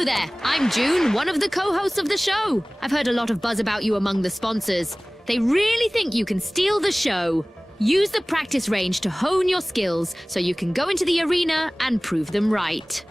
Hello there, I'm June, one of the co-hosts of the show. I've heard a lot of buzz about you among the sponsors. They really think you can steal the show. Use the practice range to hone your skills so you can go into the arena and prove them right.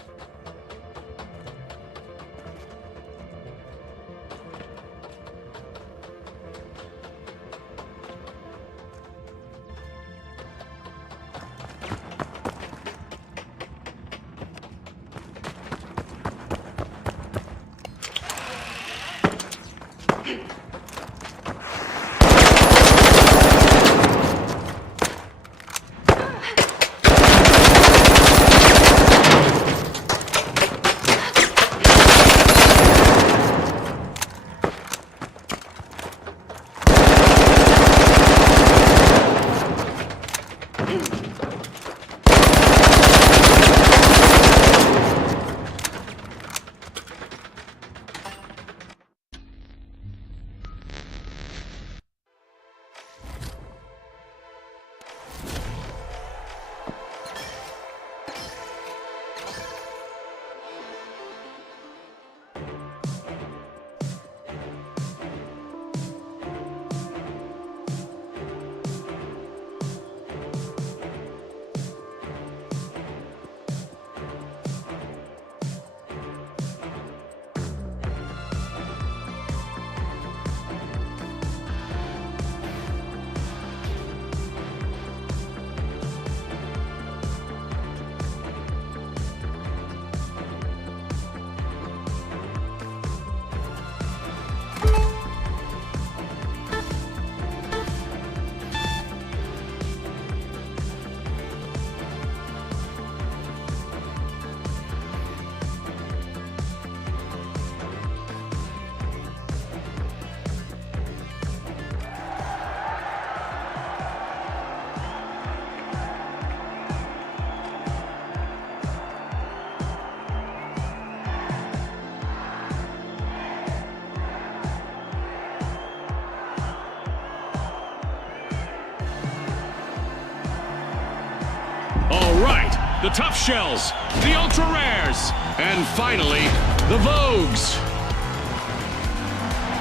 The Tough Shells, the Ultra Rares, and finally, the Vogues.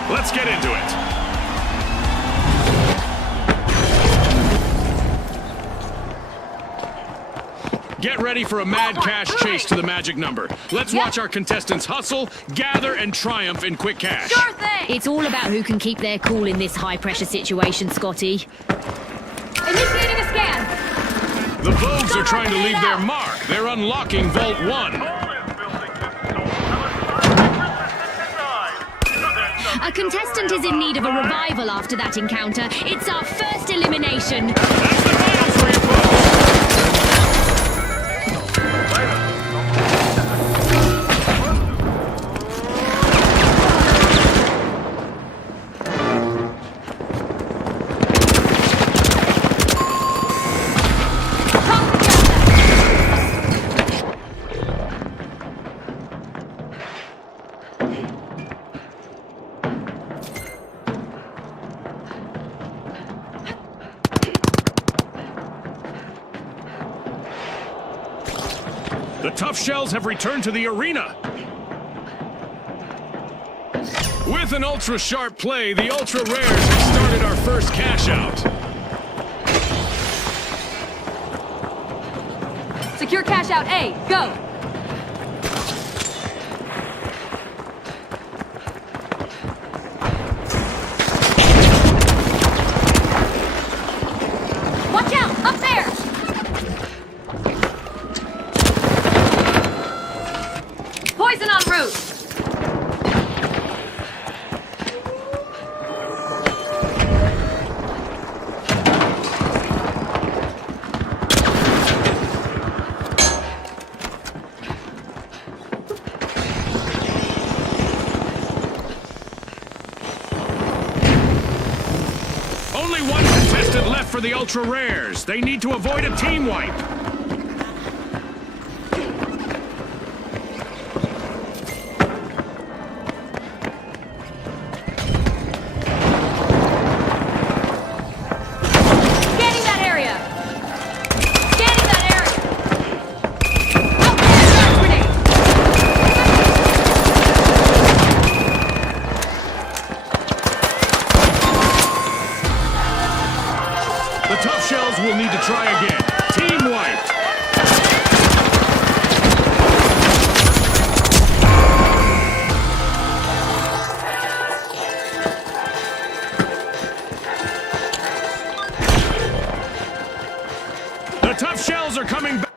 Let's get into it. Get ready for a mad cash chase to the magic number. Let's watch our contestants hustle, gather, and triumph in quick cash. Sure thing! It's all about who can keep their cool in this high-pressure situation, Scotty. Initiating a scan! The Vogues are trying to leave their mark. They're unlocking Vault 1. A contestant is in need of a revival after that encounter. It's our first elimination. That's the final for you, folks. The Tough Shells have returned to the arena. With an ultra-sharp play, the Ultra Rares have started our first cash out. Secure cash out A, go! Watch out, up there! Poison en route! Only one contestant left for the Ultra Rares. They need to avoid a team wipe. The tough shells will need to try again. Team wiped. The tough shells are coming back.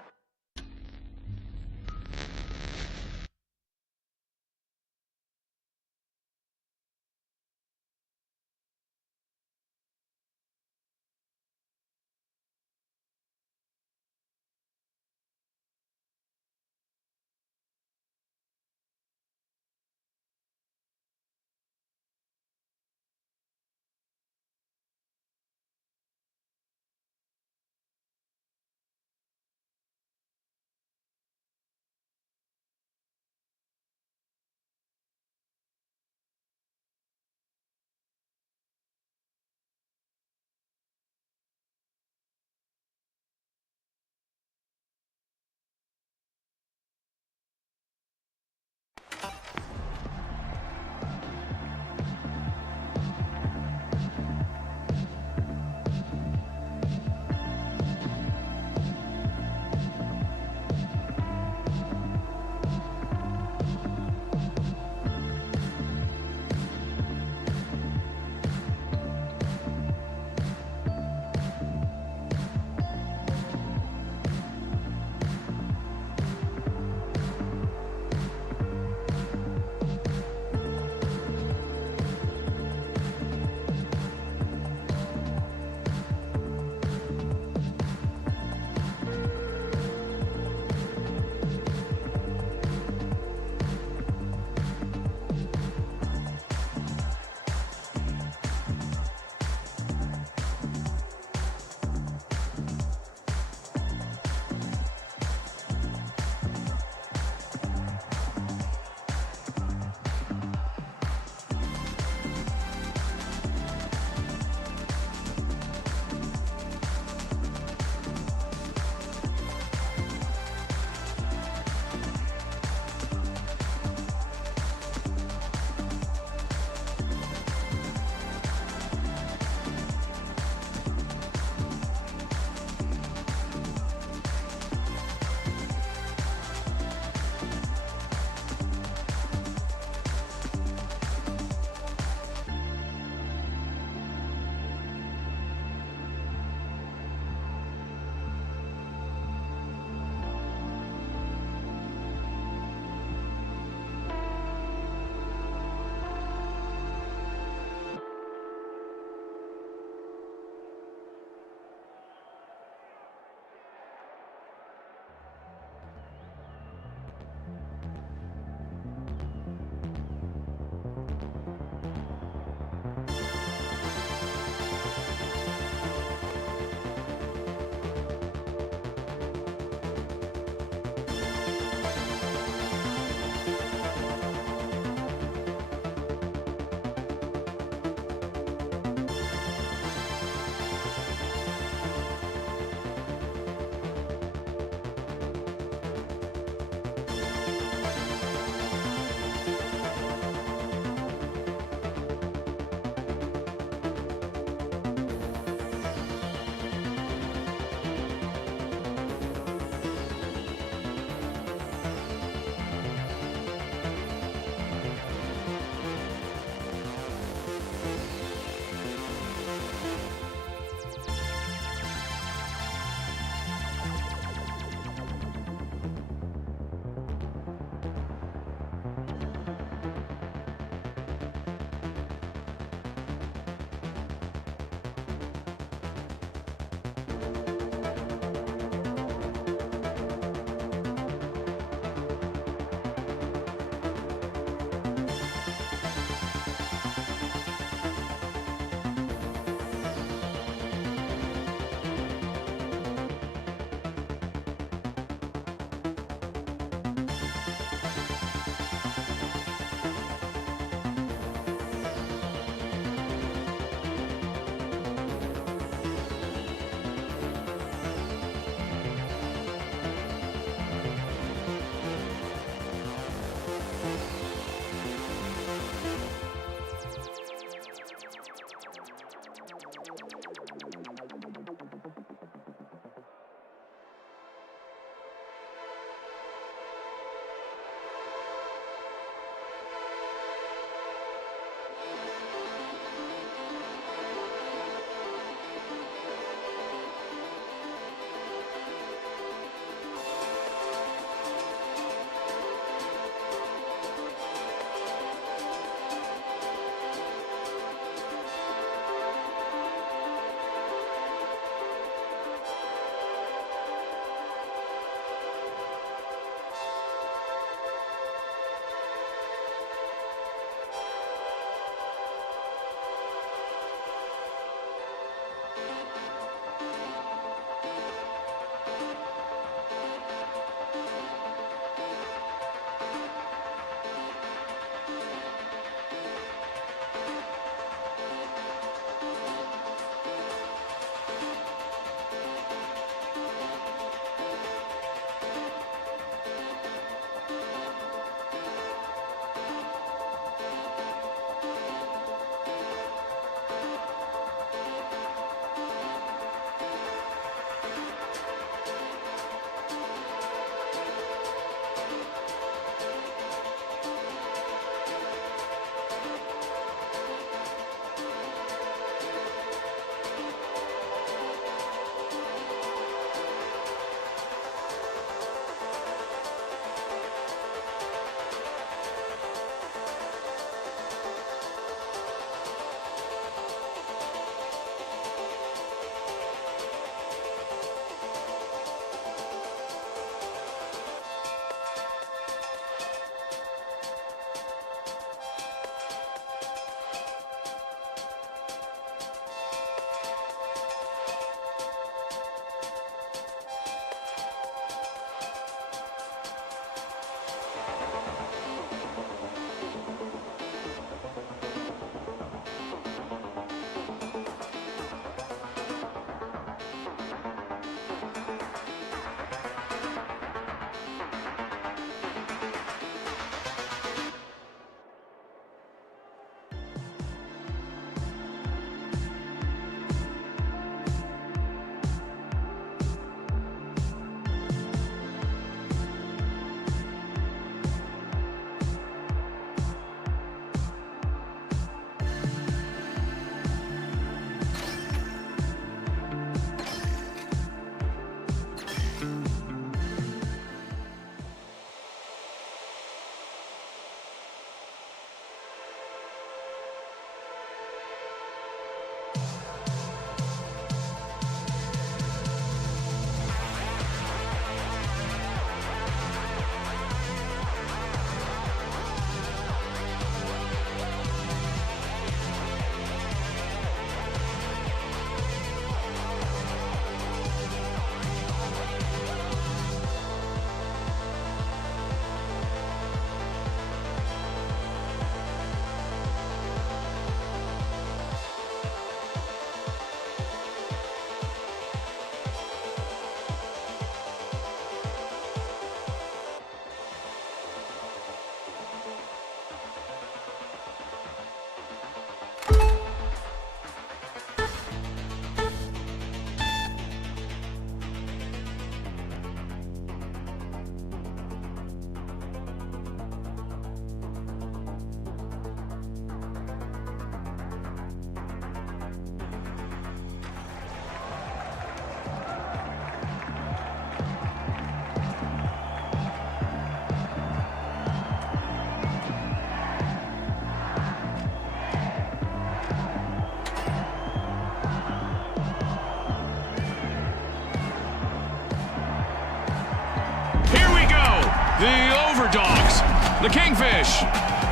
the Overdogs, the Kingfish,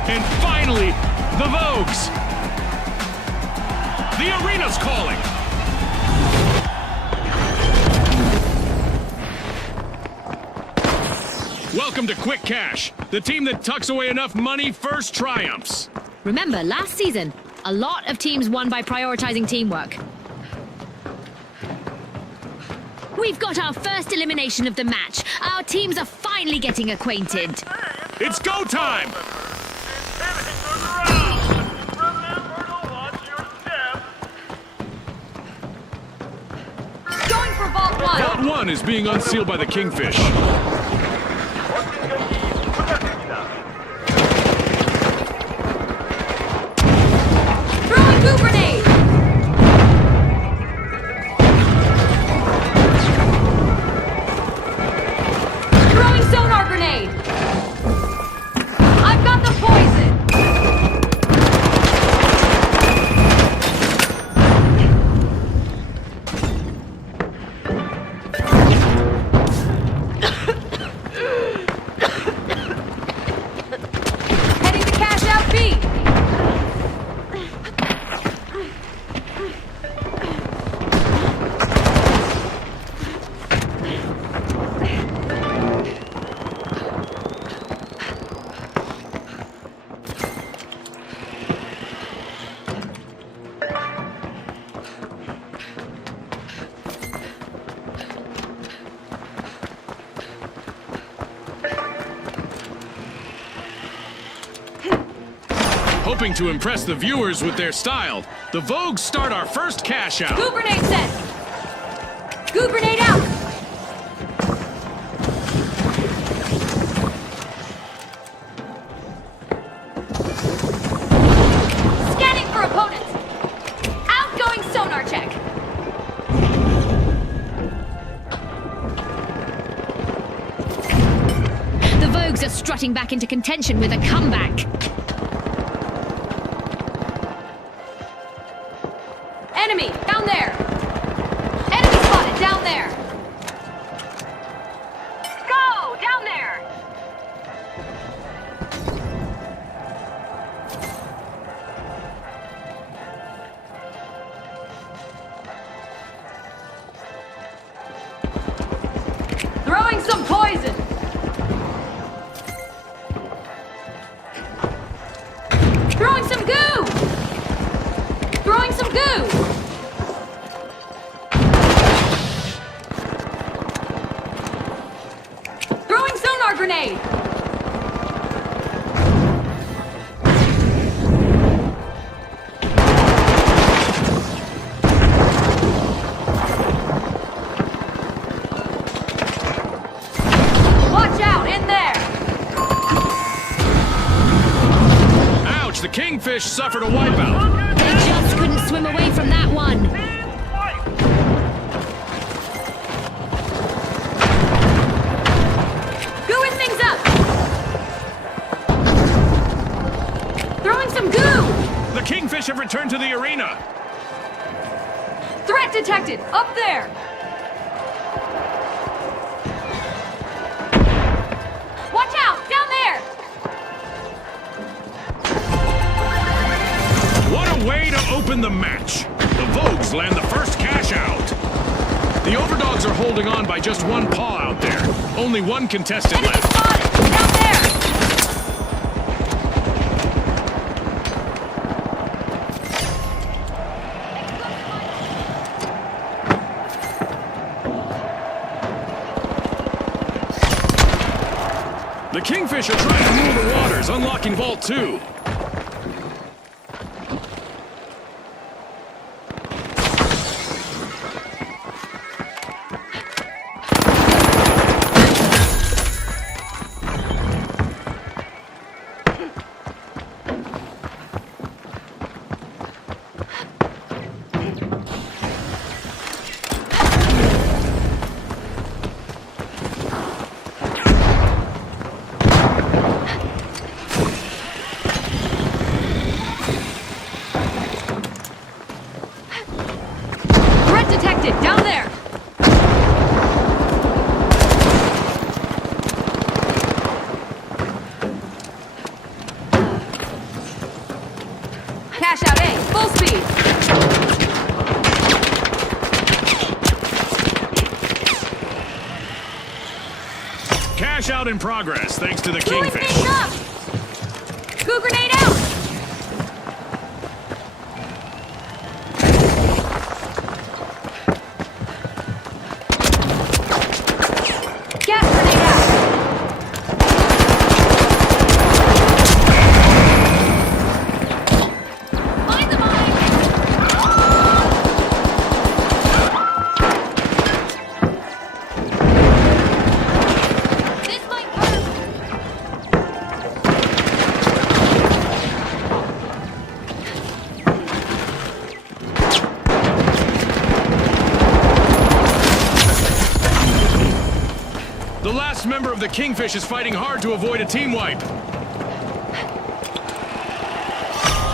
and finally, the Vogues. The arena's calling. Welcome to Quick Cash. The team that tucks away enough money first triumphs. Remember, last season, a lot of teams won by prioritizing teamwork. We've got our first elimination of the match. Our teams are finally getting acquainted. It's go time! Going for Vault 1. Vault 1 is being unsealed by the Kingfish. Throwing goo grenade. Throwing sonar grenade. I've got the poison. Heading to cash out B. Hoping to impress the viewers with their style, the Vogues start our first cash out. Goo grenade set. Goo grenade out. Scanning for opponents. Outgoing sonar check. The Vogues are strutting back into contention with a comeback. Enemy down there. Enemy spotted down there. Go down there. Throwing some poison. Throwing some goo. Throwing some goo. Throwing sonar grenade. Watch out in there. Ouch, the Kingfish suffered a wipeout. They just couldn't swim away from that one. Gooing things up. Throwing some goo. The Kingfish have returned to the arena. Threat detected. Up there. Watch out. Down there. What a way to open the match. The Vogues land the first cash out. The Overdogs are holding on by just one paw out there. Only one contestant Enemy left. spotted. Down there. The Kingfish are trying to rule the waters, unlocking Vault 2. cash out in progress, thanks to the Blowing Kingfish. things up! Goo grenade out! Gas grenade out! Find the mine! This might work! The last member of the Kingfish is fighting hard to avoid a team wipe.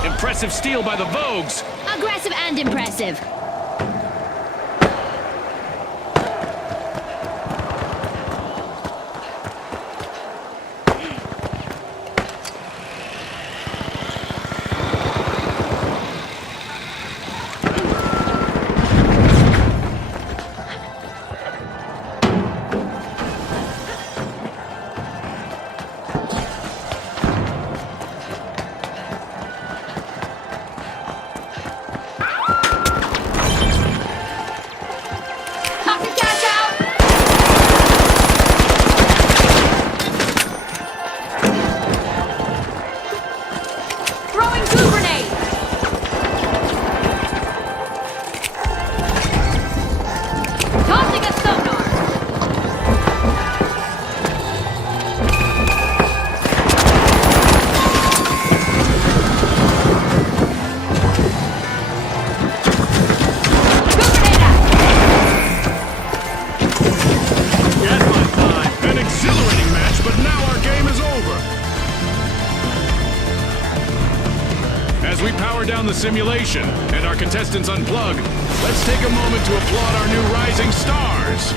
Impressive steal by the Vogues. Aggressive and impressive. Toxic gas out! Throwing goo grenade! Tossing a sonar! Goo grenade out! Yes, my time. An exhilarating match, but now our game is over. As we power down the simulation and our contestants unplug, let's take a moment to applaud our new rising stars.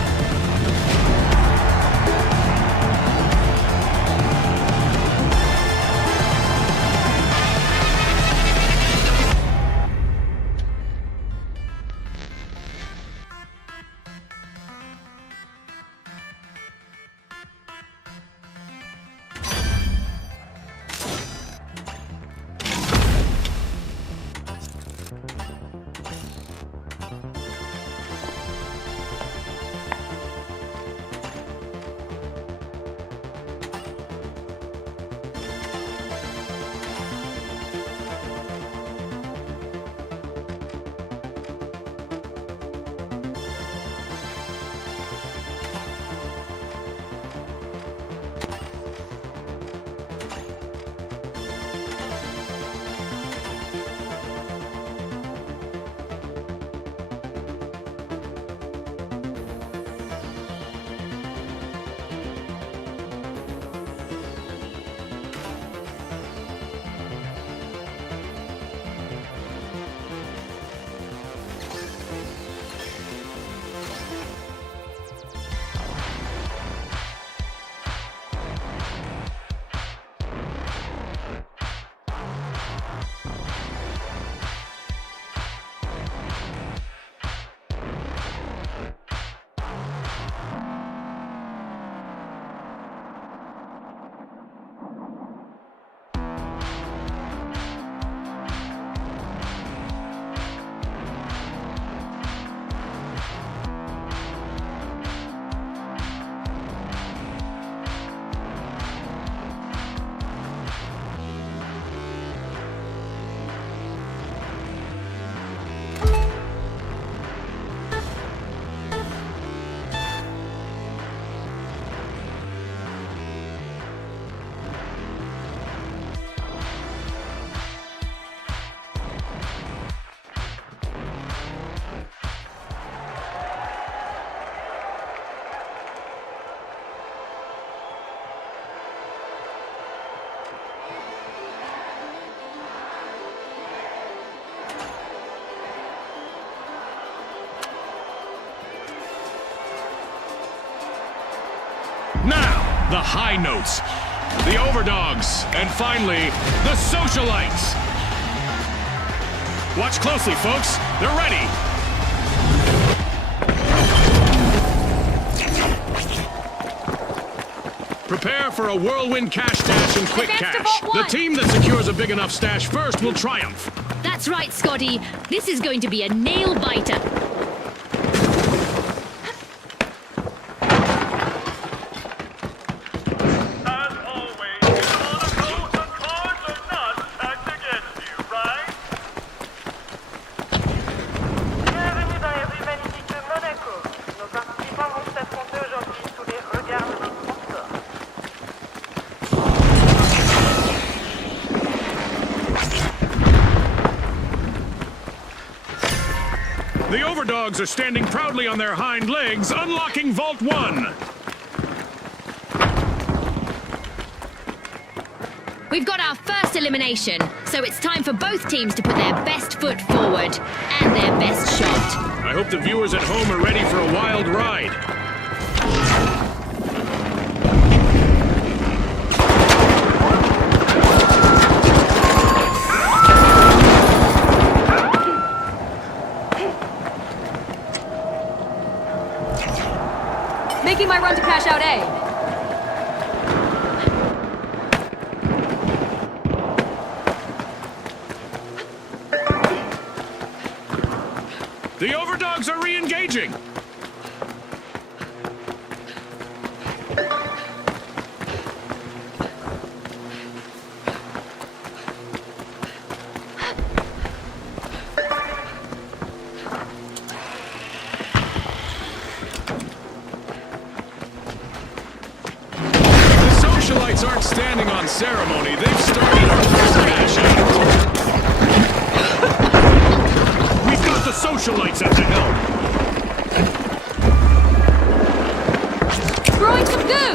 Now, the high notes, the overdogs, and finally, the socialites. Watch closely, folks. They're ready. Prepare for a whirlwind cash dash and quick Advance to cash. Vault The 1. team that secures a big enough stash first will triumph. That's right, Scotty. This is going to be a nail-biter. As always, Monaco, the cards are not stacked against you, right? Bienvenue dans les rues magnifiques de Monaco. Nos participants vont s'affronter aujourd'hui sous les regards de nos sponsors. The Overdogs are standing proudly on their hind legs, unlocking Vault 1. We've got our first elimination, so it's time for both teams to put their best foot forward and their best shot. I hope the viewers at home are ready for a wild ride. Making my run to cash out A. The Overdogs are re-engaging. The socialites aren't standing on ceremony. They've started our first cash out. We've got the socialites at the helm. Throwing some goo!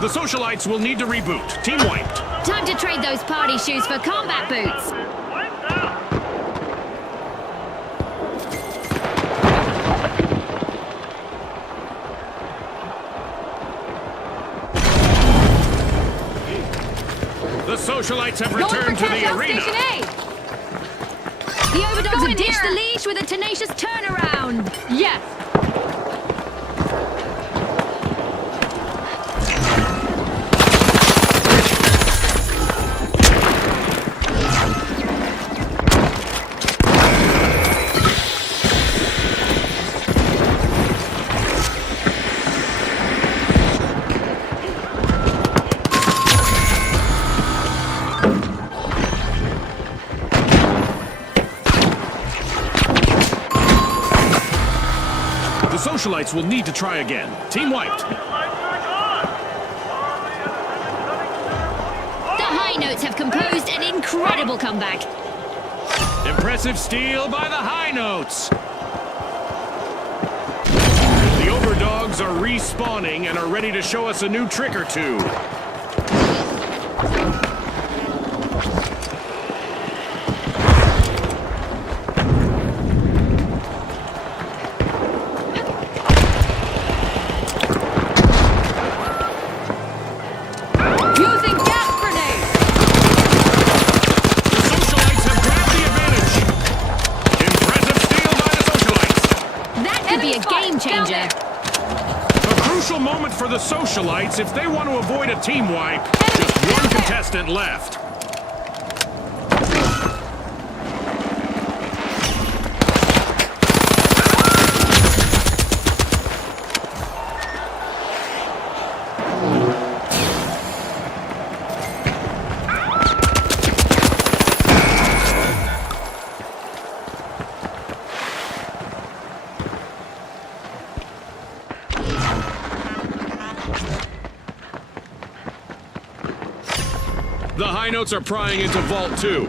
The socialites will need to reboot. Team wiped. Time to trade those party shoes for combat boots. Wiped out! The socialites have Going returned for to cash the out arena. station A. The Overdogs Go in have ditched here. the leash with a tenacious turnaround. Yes. The socialites will need to try again. Team wiped. Lights are gone! The High Notes have composed an incredible comeback. Impressive steal by the High Notes. The Overdogs are respawning and are ready to show us a new trick or two. Using gas grenade. The socialites have grabbed the advantage. Impressive steal by the socialites. That could be a Enemy spotted. game Down changer. there. A crucial moment for the socialites if they want to avoid a team wipe. Just down one there. contestant left. The High Notes are prying into Vault 2.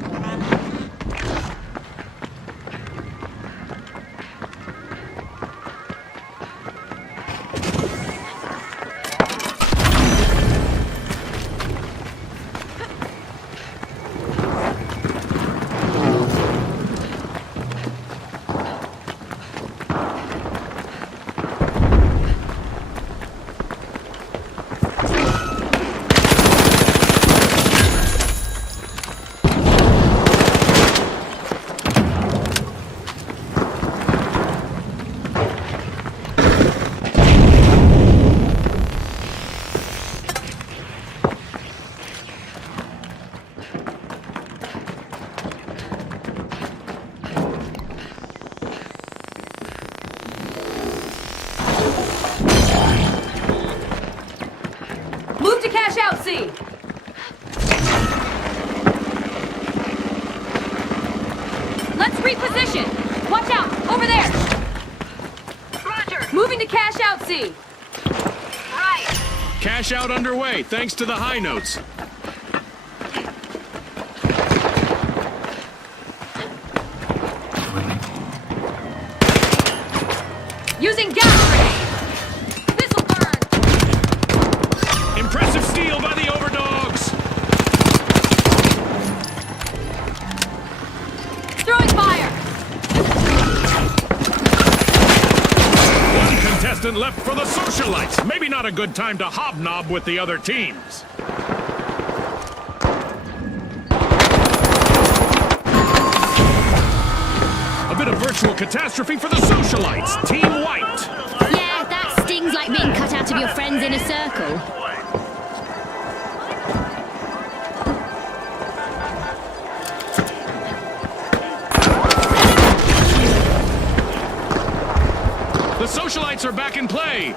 out C! Let's reposition! Watch out! Over there! Roger. Moving to cash out C! Right. Cash out underway, thanks to the high notes. Using gas grenade! This'll burn! Impressive steal by the Overdogs! Throwing fire! One contestant left for the Socialites. Maybe not a good time to hobnob with the other teams. A bit of virtual catastrophe for the Socialites. Team wiped. Yeah, that stings like being cut out of your friend's inner circle. The Socialites are back in play.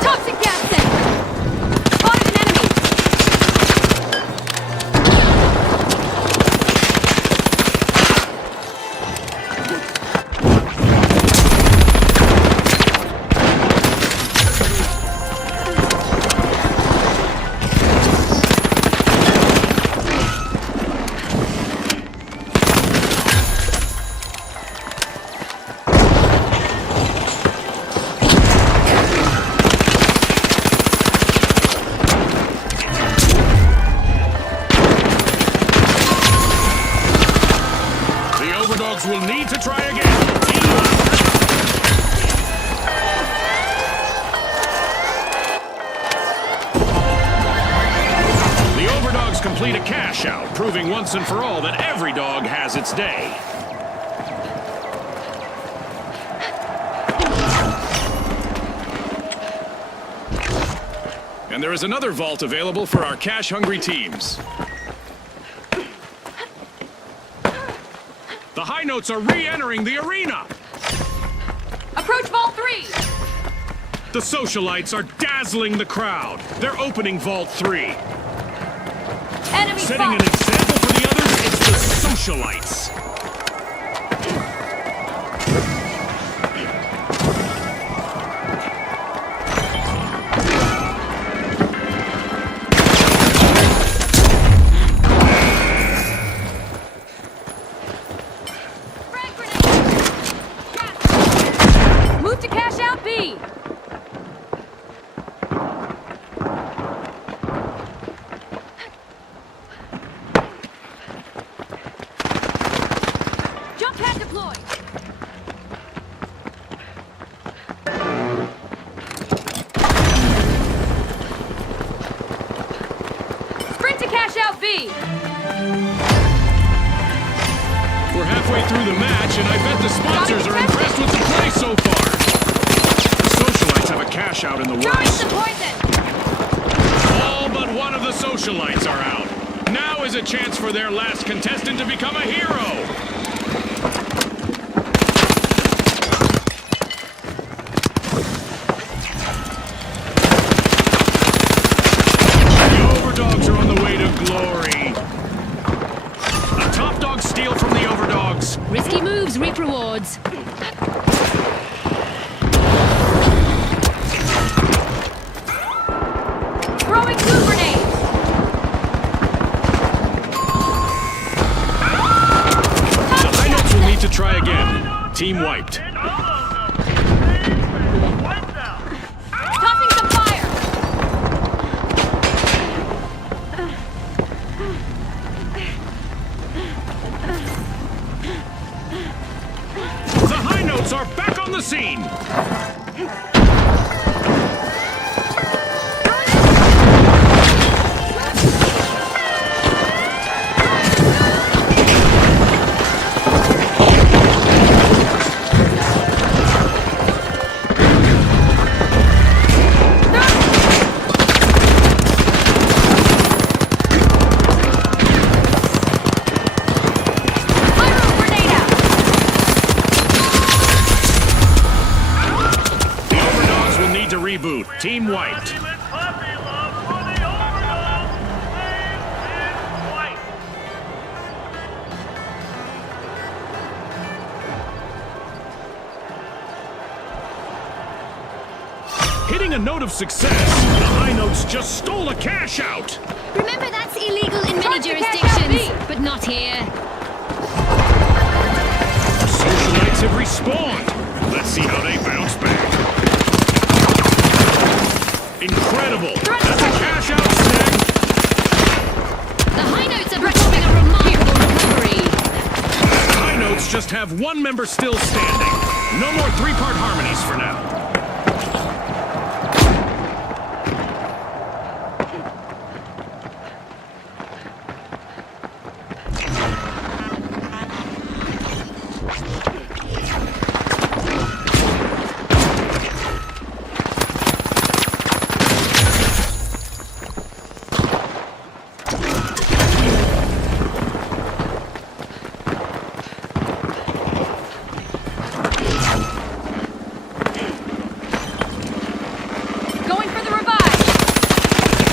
Toxic gas tank! Spotted an enemy! The Overdogs will need to try again. Team left. The Overdogs complete a cash out, proving once and for all that every dog has its day. And there is another vault available for our cash-hungry teams. The high notes are re-entering the arena. Approach Vault 3! The Socialites are dazzling the crowd. They're opening Vault 3. Enemy Setting an spotted! example for the others, it's the Socialites. Frag grenade! Move to cash out B! Jump pad deployed! Sprint to cash out B! We're halfway through the match, and I bet the sponsors are impressed with the play so far. The Socialites have a cash out in the Throwing works. some poison! All but one of the Socialites are out. Now is a chance for their last contestant to become a hero. The Overdogs are on the way to glory. A top dog steal from the Overdogs. Risky moves reap rewards. Throwing two grenades! The high notes will need to try again. Team wiped. And all of them. Wiped out. Tossing some fire! The high notes are back on the scene. wiped. Ultimate puppy love for the overdog. Name is White. Hitting a note of success, the High Notes just stole a cash out. Remember, that's illegal in many Charge the cash out jurisdictions, fee. but not here. Socialites have respawned. Let's see how they bounce back. Incredible. That's a cash out snag. The High Notes are performing a remarkable recovery. The High Notes just have one member still standing. No more three-part harmonies for now. Going for the revive.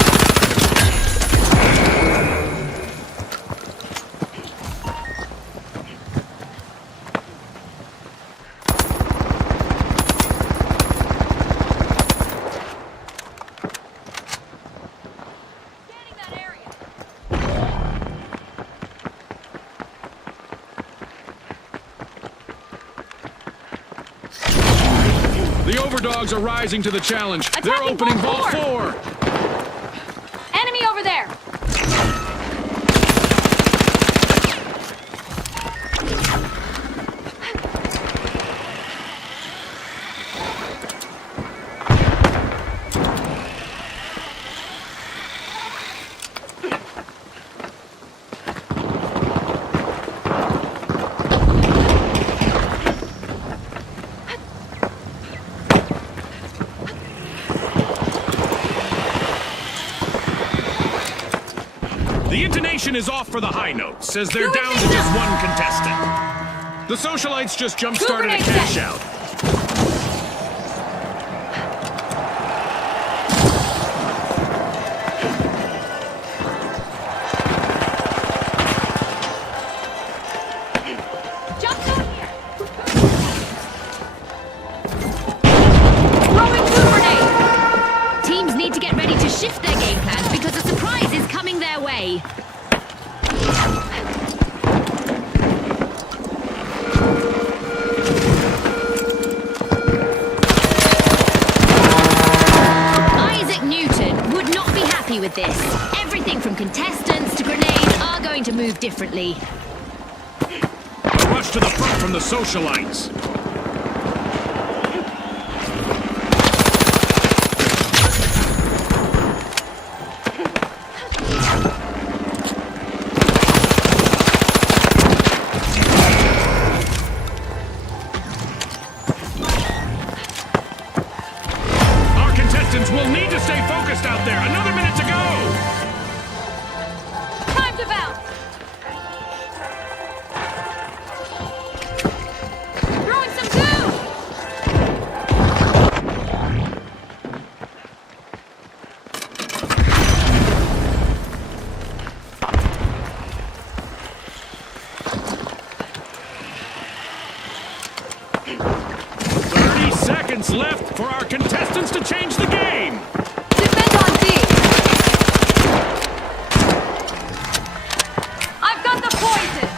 Scanning that area. The Overdogs are rising to the challenge. They're Attacking opening Vault Vault 4. Enemy over there. The intonation is off for the High Notes, as they're Two down to inches just up. one contestant. The Socialites just jump-started a grenades cash set. out. Jump down here. Throwing two grenades. Teams need to get ready to shift their game plans because a surprise is coming their way. Isaac Newton would not be happy with this. Everything from contestants to grenades are going to move differently. A rush to the front from the Socialites. Our contestants will need to stay focused out there. Another minute to go. Time to bounce. Throwing some goo. Seconds left for our contestants to change the game. Defend on D. I've got the poison.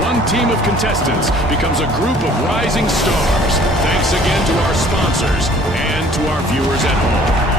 One team of contestants becomes a group of rising stars. Thanks again to our sponsors and to our viewers at home.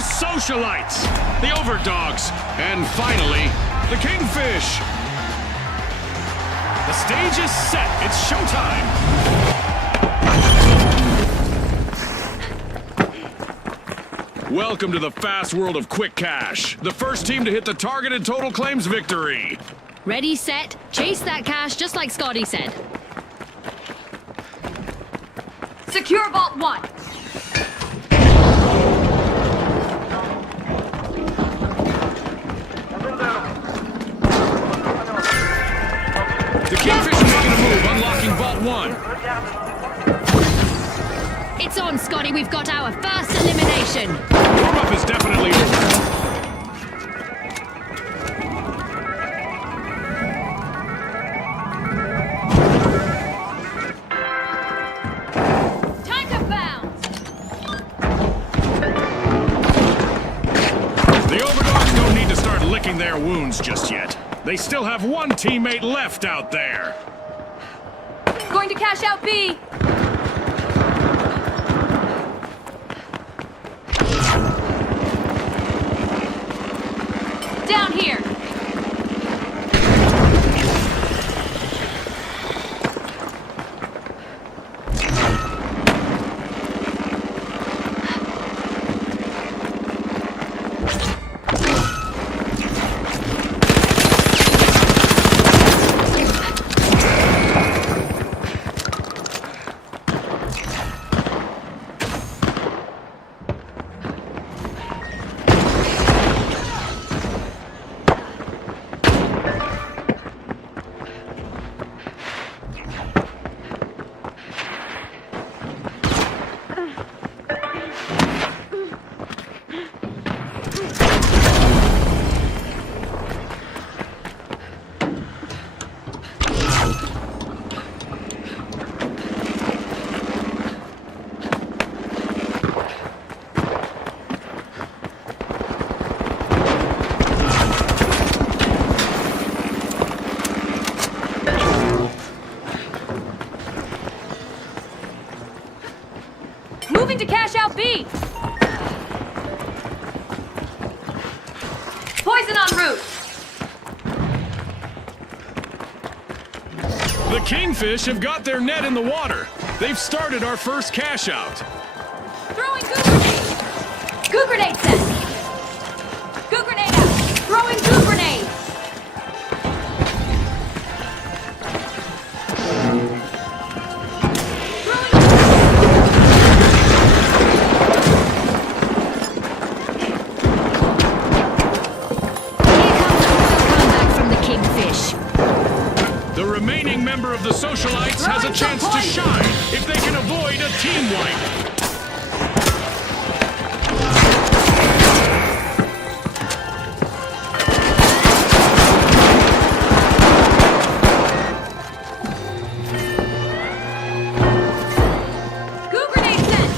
the Socialites, the Overdogs, and finally, the Kingfish. The stage is set. It's showtime. Welcome to the fast world of quick cash. The first team to hit the targeted total claims victory. Ready, set, chase that cash just like Scotty said. Secure Vault 1. The Kingfish are making a move, unlocking Vault 1. It's on, Scotty. We've got our first elimination. Warm-up is definitely over. Time to bounce. The Overdogs don't need to start licking their wounds just yet. They still have one teammate left out there. Going to cash out B. Down here. Moving to cash out B. Poison en route. The Kingfish have got their net in the water. They've started our first cash out. Throwing goo grenade. Goo grenade set. Goo grenade out. Throwing goo grenade. The remaining member of the Socialites has a chance to shine if they can avoid a team wipe. Goo grenade set.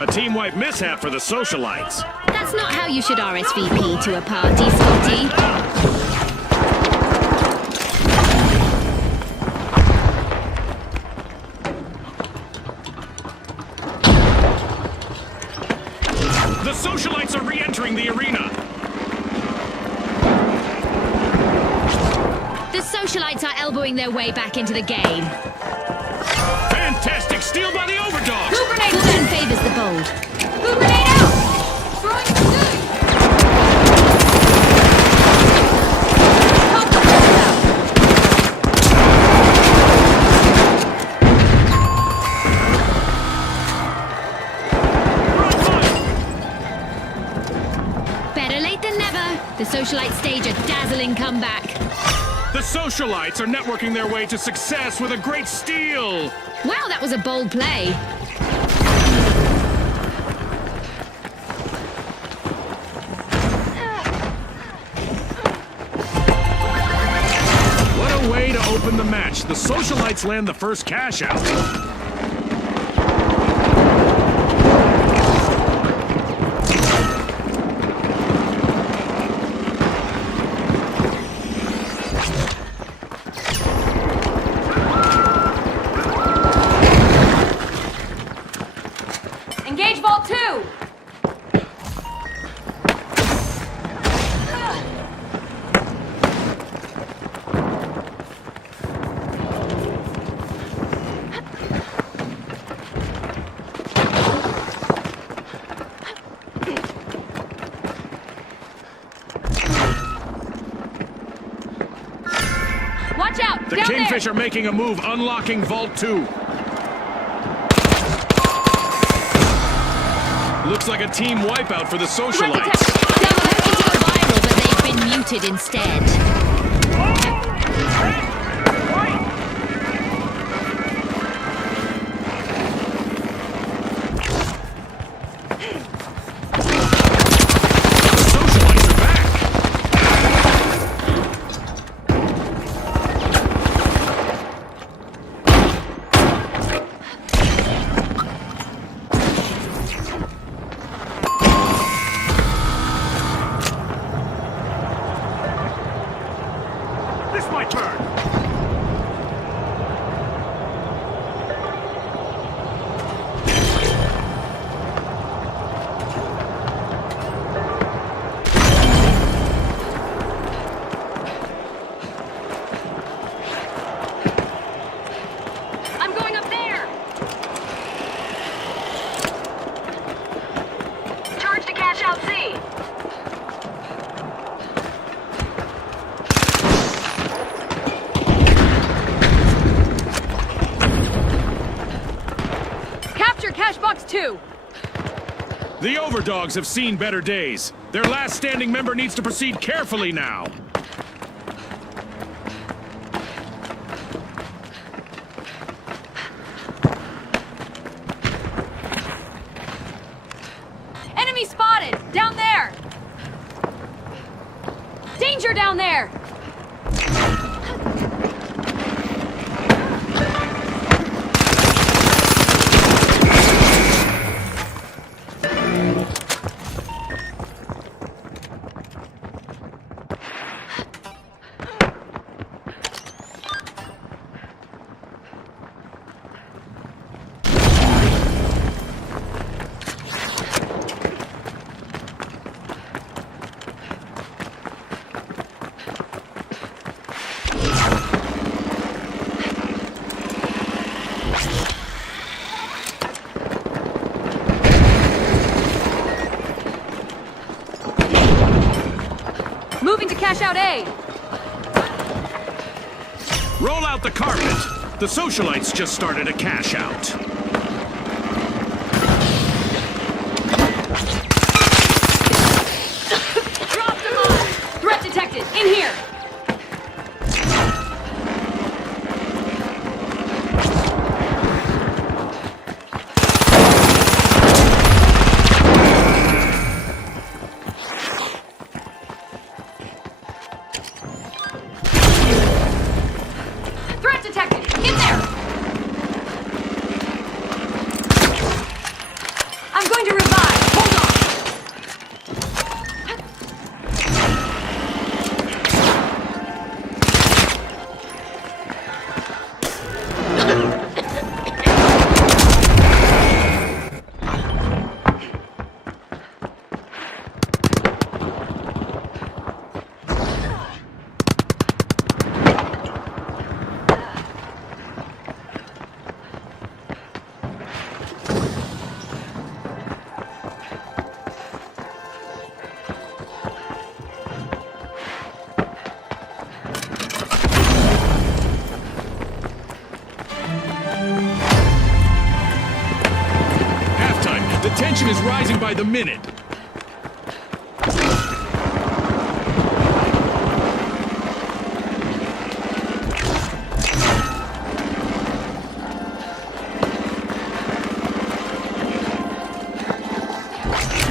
A team wipe mishap for the Socialites. That's not how you should RSVP to a party, Scotty. The Socialites are re-entering the arena. The Socialites are elbowing their way back into the game. Fantastic steal by the Overdogs. Goo grenade Caution set. favors the bold. Goo grenade out. Throwing goo. Pop the first out. Better late than never. The Socialites stage a dazzling comeback. The Socialites are networking their way to success with a great steal. Wow, that was a bold play. What a way to open the match. The Socialites land the first cash out. Engage Vault 2! Watch out! The Down Kingfish are making a move, unlocking Vault 2. Looks like a team wipeout for the socialites. They were hoping to go viral, but they've been muted instead. The socialites are back. This might burn. I'm going up there! Charge to cash out C! Capture cash box 2! The Overdogs have seen better days. Their last standing member needs to proceed carefully now. Enemy spotted! Down there! Danger down there! Moving to cash out A! Roll out the carpet. The socialites just started a cash out. Drop them all! Threat detected! In here! Threat detected! In there! I'm going to revive! Hold on! Halftime. The tension is rising by the minute.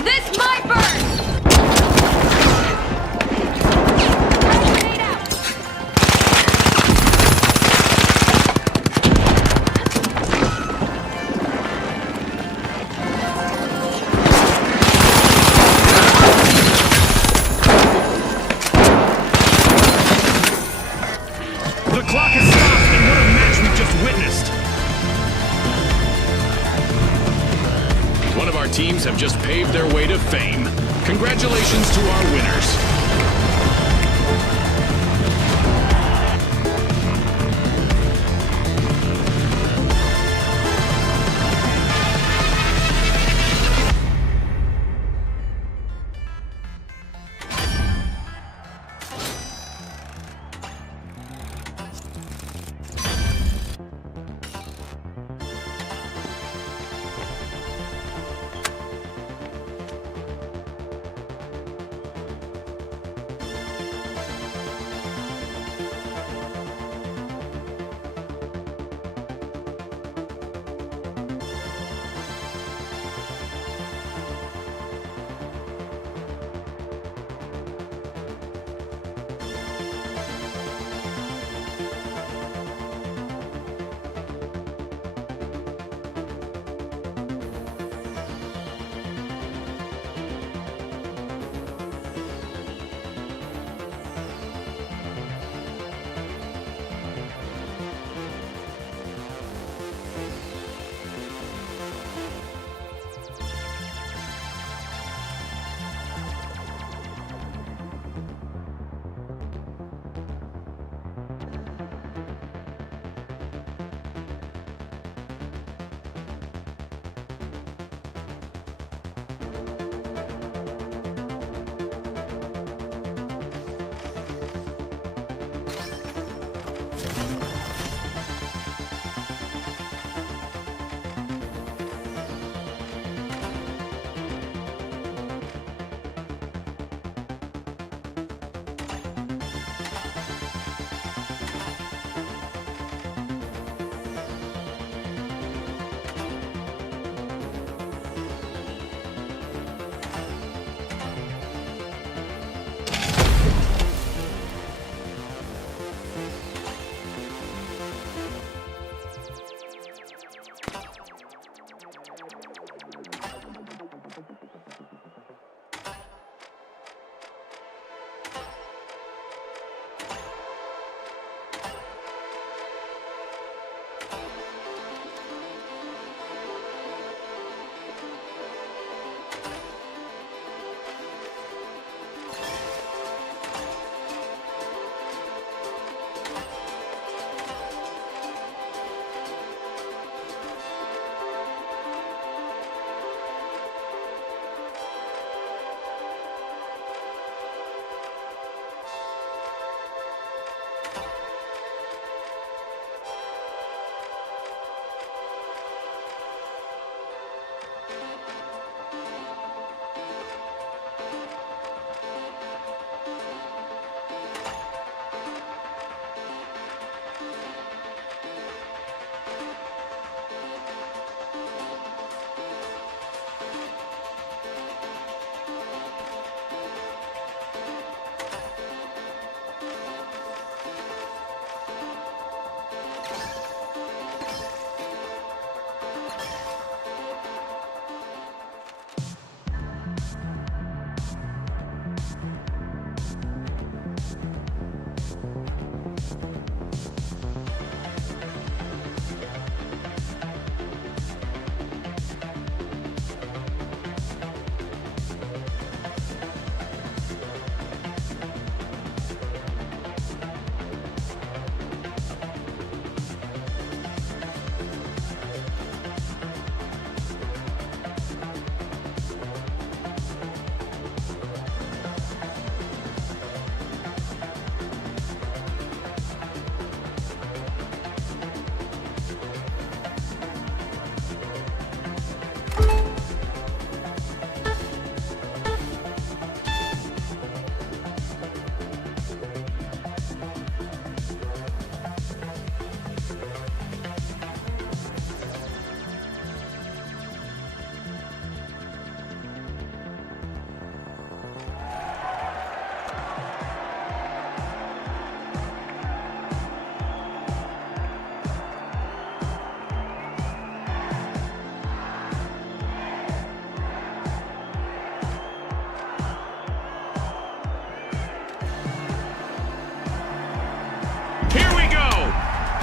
This might burn! Grenade out! teams have just paved their way to fame. Congratulations to our winners.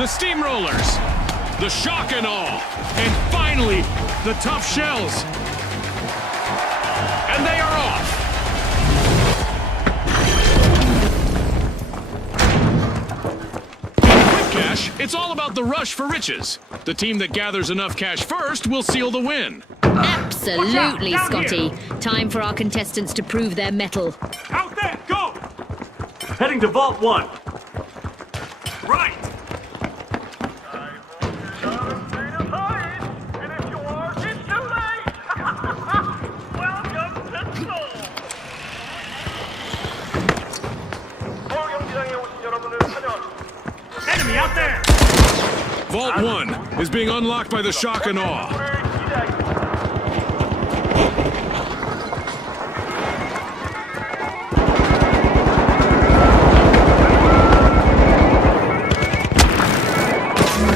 the steamrollers, the shock and awe, and finally, the tough shells. It's all about the rush for riches. The team that gathers enough cash first will seal the win. Absolutely, Down Scotty. Time for our contestants to prove their mettle. Out there, go! Heading to Vault 1. Right! Enemy out there! Vault 1 is being unlocked by the shock and awe.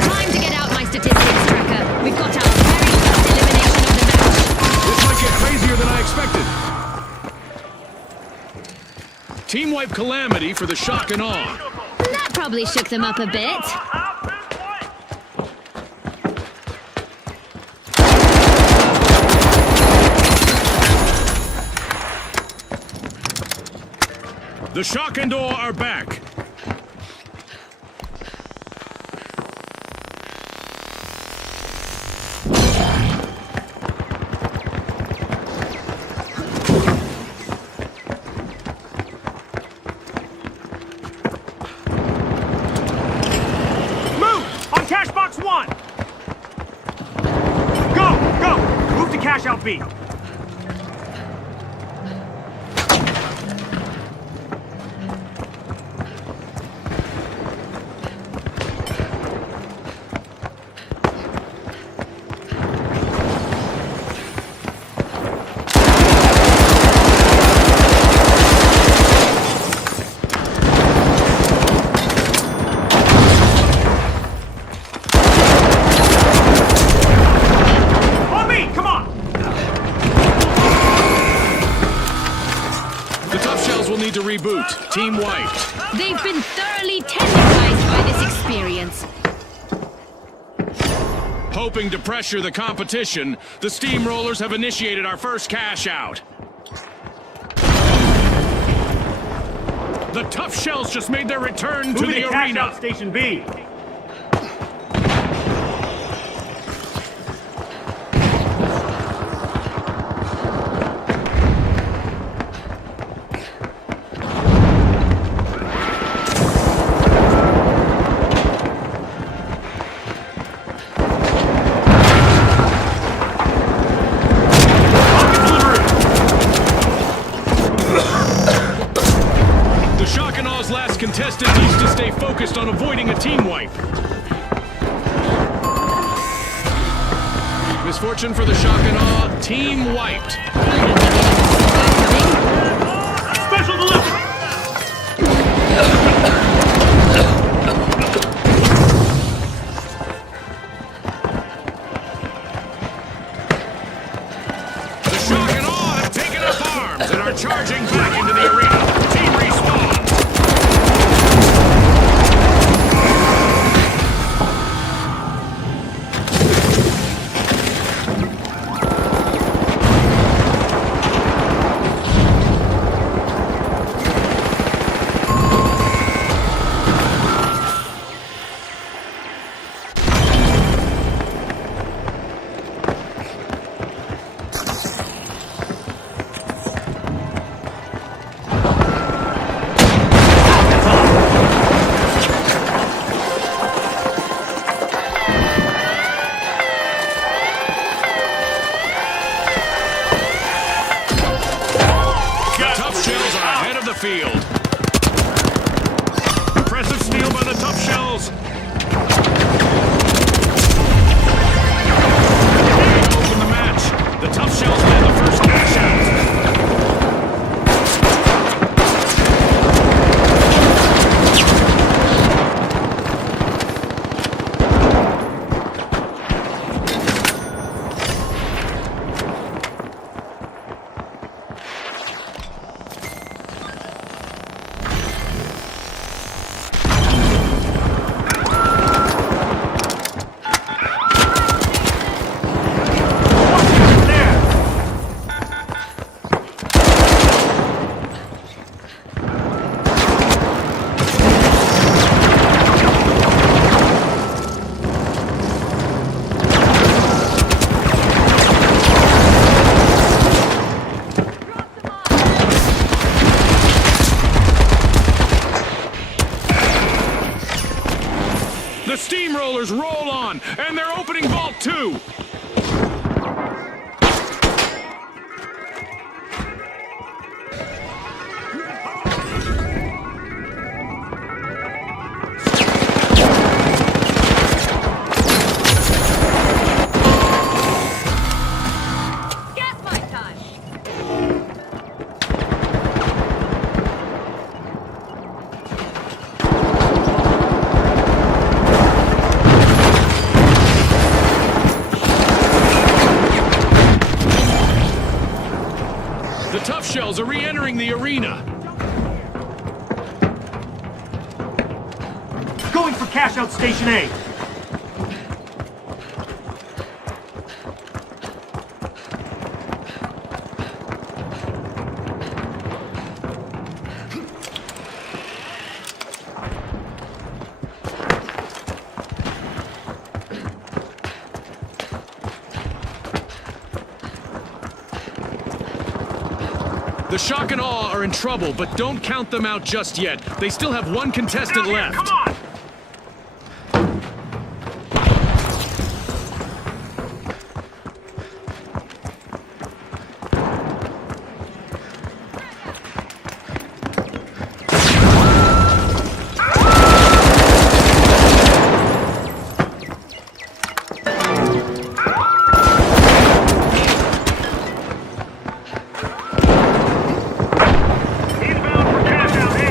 Time to get out my statistics tracker. We've got our very first elimination of the match. This might get crazier than I expected. Team wipe calamity for the shock and awe. That probably shook them up a bit. The shock and awe are back. Move! On cash box 1! Go! Move to cash out B. On me! Come on! The tough shells will need to reboot. Team wiped. They've been thoroughly terrorized by this experience. Hoping to pressure the competition, the Steamrollers have initiated our first cash out. The tough shells just made their return to Moving the to cash arena. out station B. The shock and aw's last contestant needs to stay focused on avoiding a team wipe. Misfortune for the shock and awe, team wiped. Special delivery! The shock and awe have taken up arms and are charging back into the arena. Team respawn. Tough shells are ahead of the field. Impressive steal by the tough shells. Open the match. The tough shells land the first cash out. tough shells are re-entering the arena. Going for cash out Station A. The Shock and Awe are in trouble, but don't count them out just yet. They still have one contestant Down here, left. come on! Inbound for cash out A.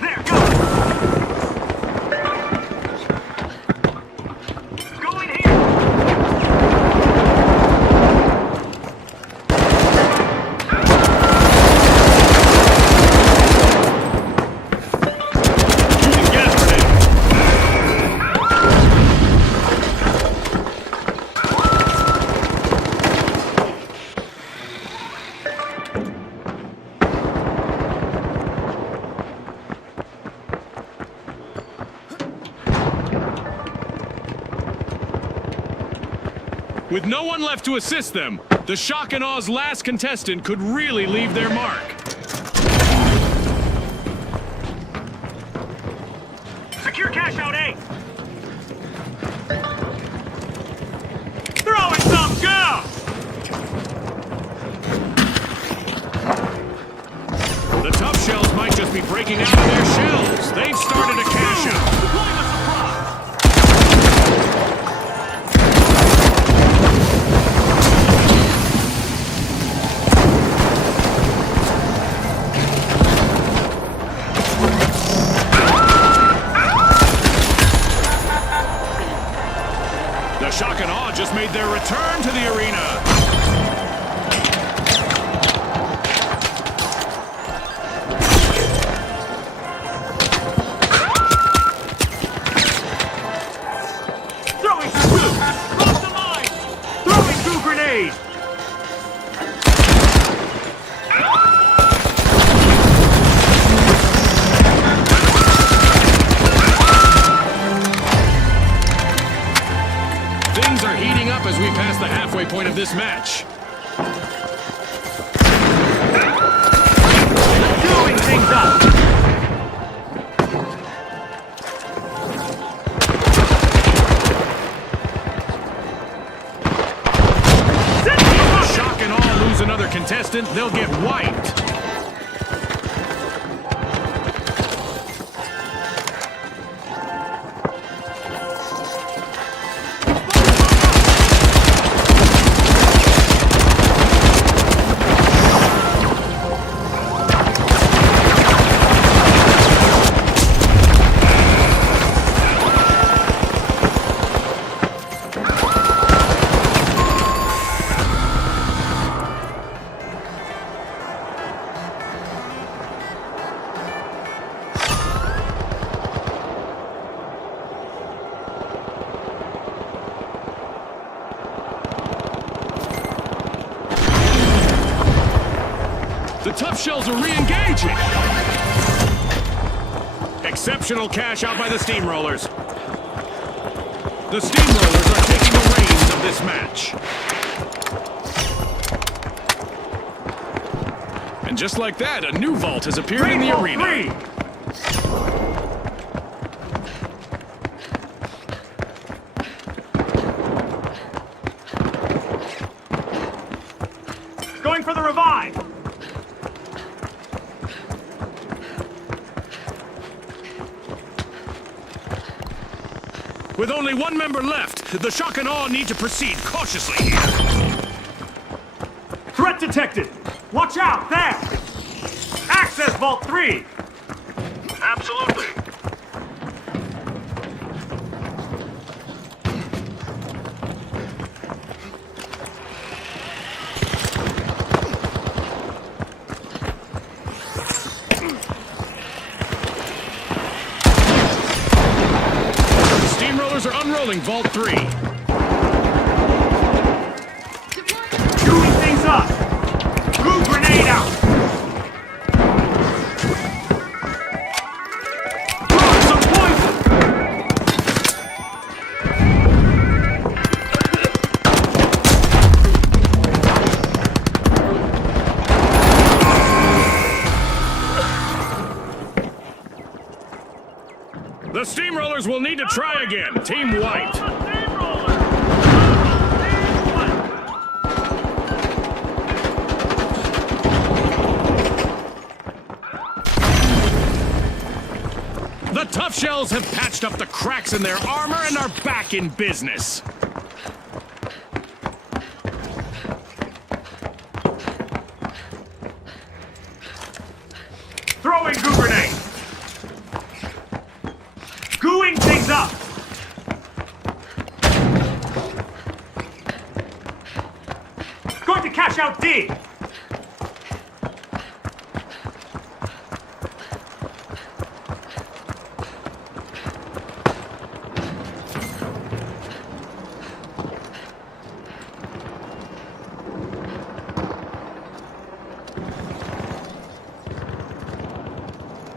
There, go! Going here! Shooting gas grenade. With no one left to assist them, the Shock and Awe's last contestant could really leave their mark. Secure cash out A. Throwing some, go! The tough shells might just be breaking out of their shells. They've started a cash out. Deploying a surprise. The Shock and Awe just made their return to the arena. Throwing some goo! Cross the line! Throwing goo grenade! Things are heating up as we pass the halfway point of this match. Doing things up! If the Shock and Awe lose another contestant, they'll get wiped. The tough shells are re-engaging. Exceptional cash out by the Steamrollers. The Steamrollers are taking the reins of this match. And just like that, a new vault has appeared in the Rainbow arena. 3! Going for the revive! With only one member left, the Shock and Awe need to proceed cautiously here. Threat detected! Watch out! There! Access! access Vault 3! Absolutely. Steamrollers are unrolling Vault 3. Doing things up! Goo grenade out! Throwing some poison! The Steamrollers will need to try again. Team wiped. The steamroller! The Tough Shells have patched up the cracks in their armor and are back in business. Throwing goo grenade! Gooing things up! Going to cash out D!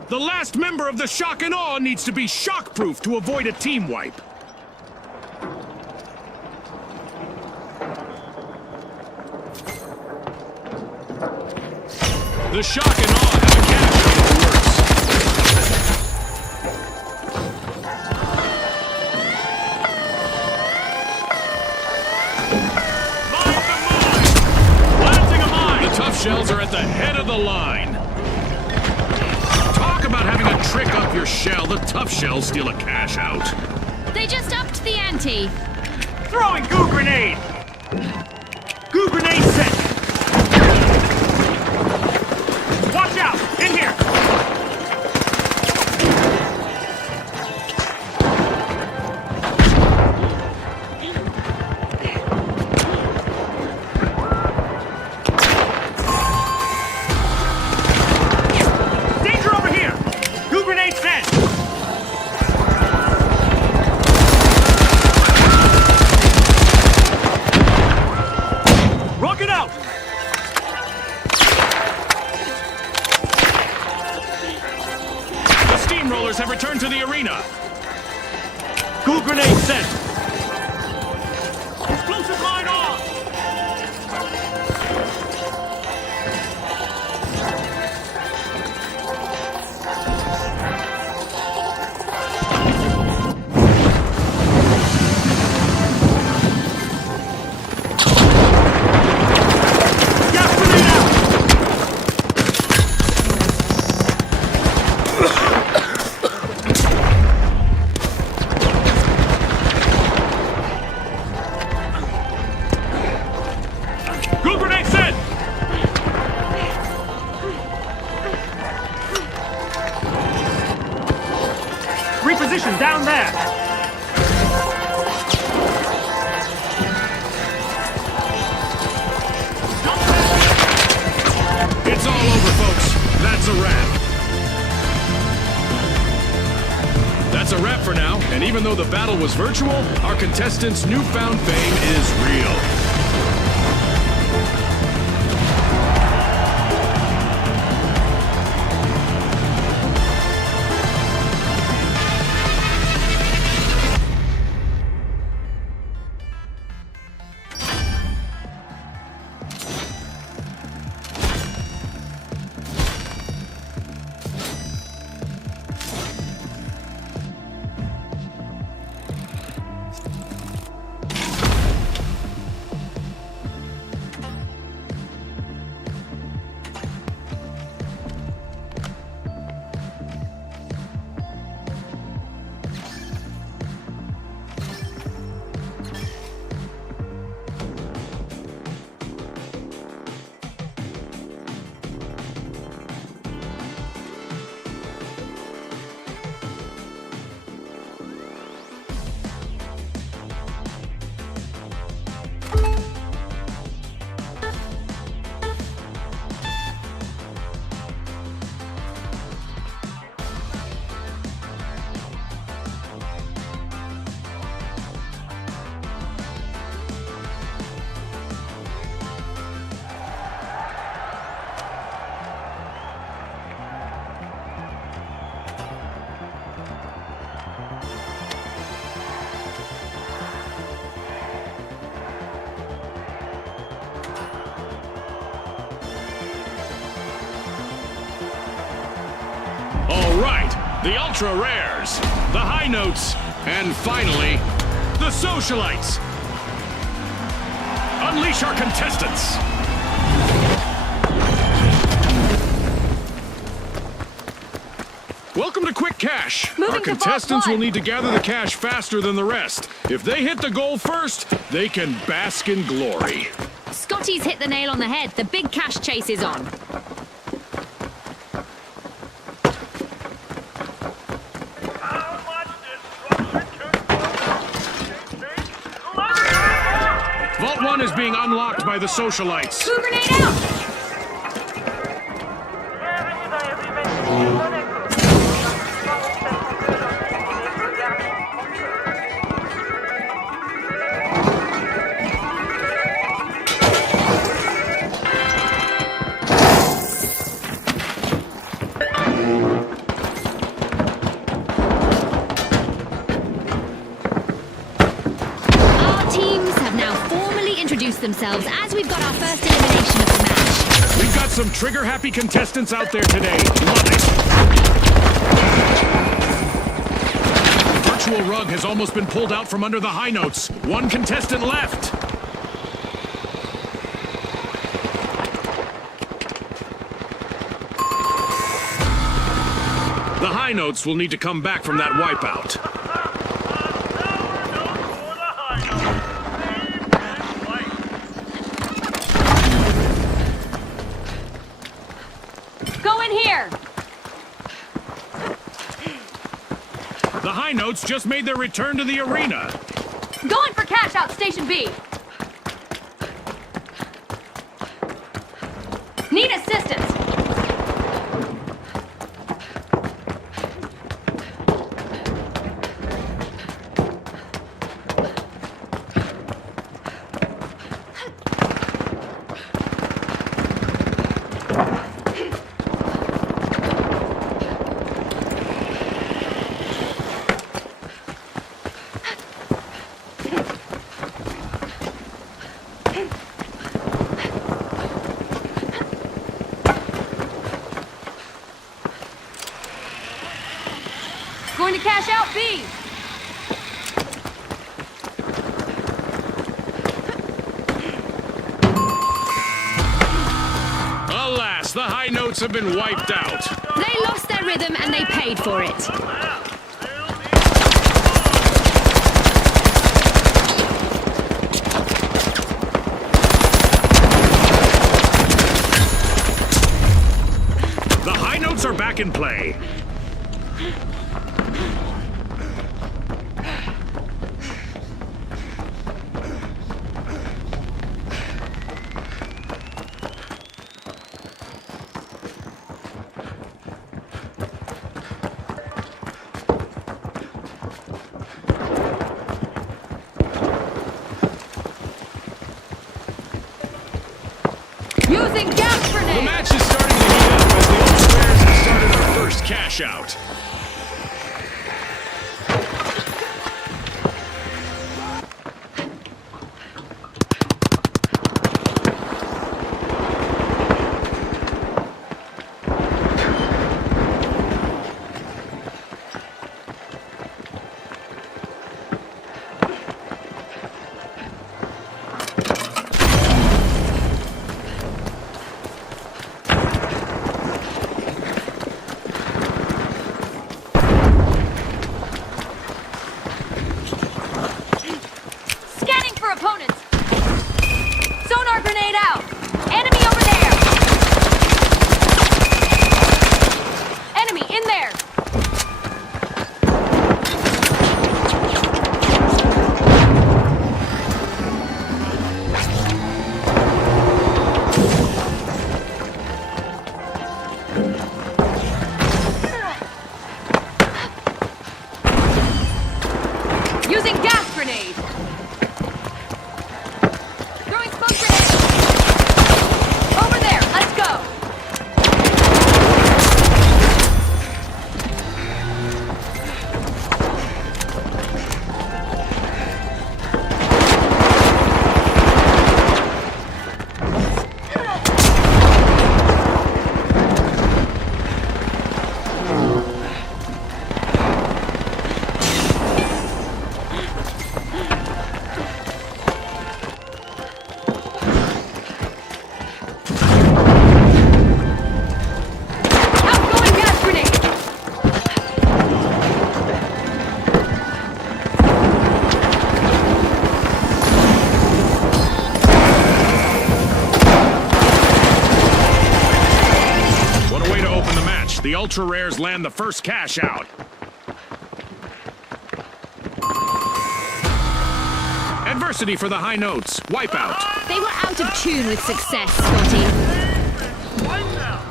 The last member of the Shock and Awe needs to be shockproof to avoid a team wipe. The Shock and Awe have a cash out for worse. Mine the mine! Planting a mine! The Tough Shells are at the head of the line. Talk about having a trick up your shell. The Tough Shells steal a cash out. They just upped the ante. Throwing goo grenade! Goo grenade set! Watch out! In here! Danger over here! Goo grenade sent! Rocket out! The Steamrollers have returned to the arena. Goo grenade sent! Explosive mine off! Gas grenade out! Goo grenade sent! Reposition down there! It's all over, folks. That's a wrap. That's a wrap for now, and even though the battle was virtual, our contestants' newfound fame is real. All right, the ultra rares, the high notes, and finally, the socialites. Unleash our contestants. Welcome to Quick Cash. Moving Our to Vault contestants will 1. need to gather the cash faster than the rest. If they hit the goal first, they can bask in glory. Scotty's hit the nail on the head. The big cash chase is on. How much destruction can Let's Vault 1 is being unlocked by the socialites. Goo grenade out! Bienvenue dans les rues magnifiques de Monaco. Our teams have now formally introduced themselves as we've got our first elimination of the match. We've got some trigger-happy contestants out there today. Love it. The virtual rug has almost been pulled out from under the high notes. One contestant left. The high notes will need to come back from that wipeout. Go in here! The high notes just made their return to the arena. Going for cash out, Station B! Need assistance! Going to cash out B! Alas, the high notes have been wiped out. They lost their rhythm and they paid for it. The high notes are back in play. Using gas The grenade! match is starting to heat up as the Ultra Rares have started our first cash out. The ultra rares land the first cash out. Adversity for the high notes. Wipeout. They were out of tune with success, Scotty. Right now.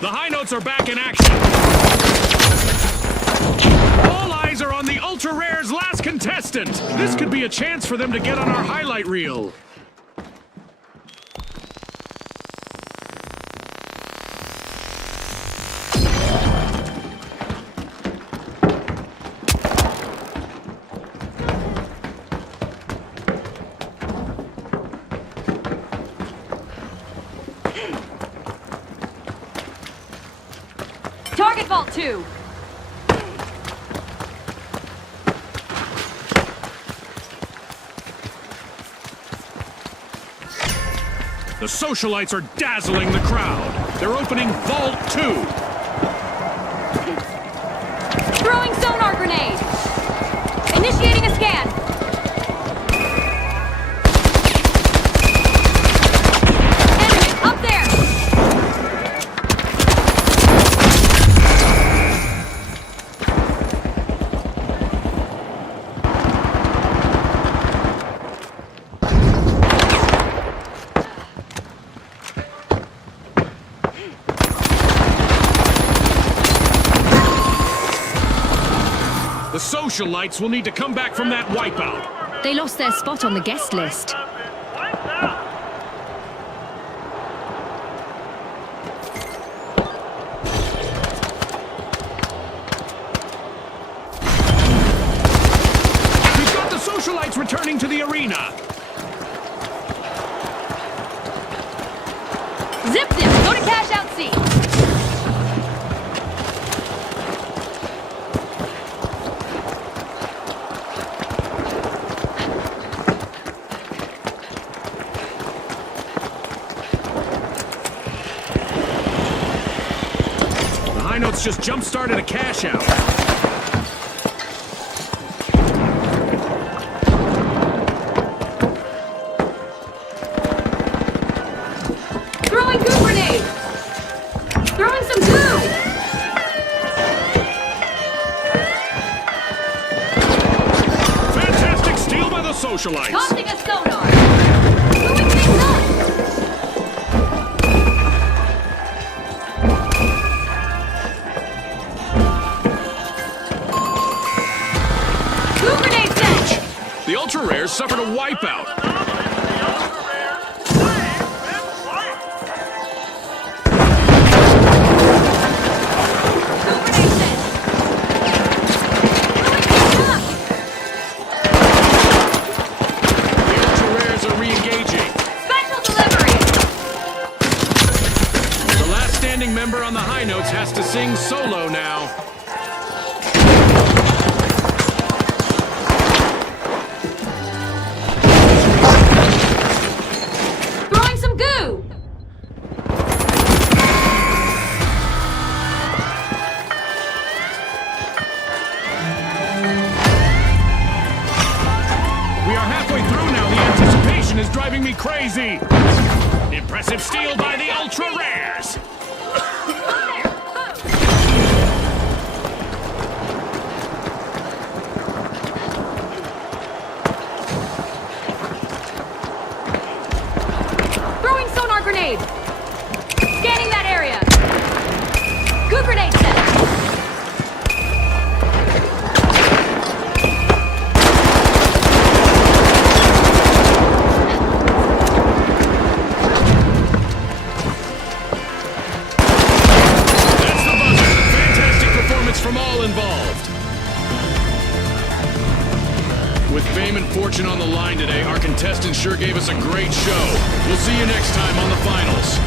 The high notes are back in action. All eyes are on the ultra rares' last contestant. This could be a chance for them to get on our highlight reel. Target Vault 2. The socialites are dazzling the crowd. They're opening Vault 2. Throwing sonar grenade. Initiating a scan. Enemy, up there. The socialites will need to come back from that wipeout. They lost their spot on the guest list. Right now. We've got the socialites returning to the arena. Zip them. Go to cash out C. The high notes just jump-started a cash out. Throwing goo grenade. Throwing some goo. Fantastic steal by the socialites. Tossing a sonar. Moving things up. Goo grenade set. The ultra rares suffered a wipeout. Goo grenade set. Moving things up. The ultra rares are re-engaging. Special delivery. The last standing member on the high notes has to sing solo now. Throwing some goo. We are halfway through now. The anticipation is driving me crazy. Impressive steal by the ultra rares. Throwing sonar grenade. Scanning that area. Goo grenade set. That's the buzzer. Fantastic performance from all involved. With fame and fortune on the line today, our contestants sure gave us a great show. We'll see you next time on the finals.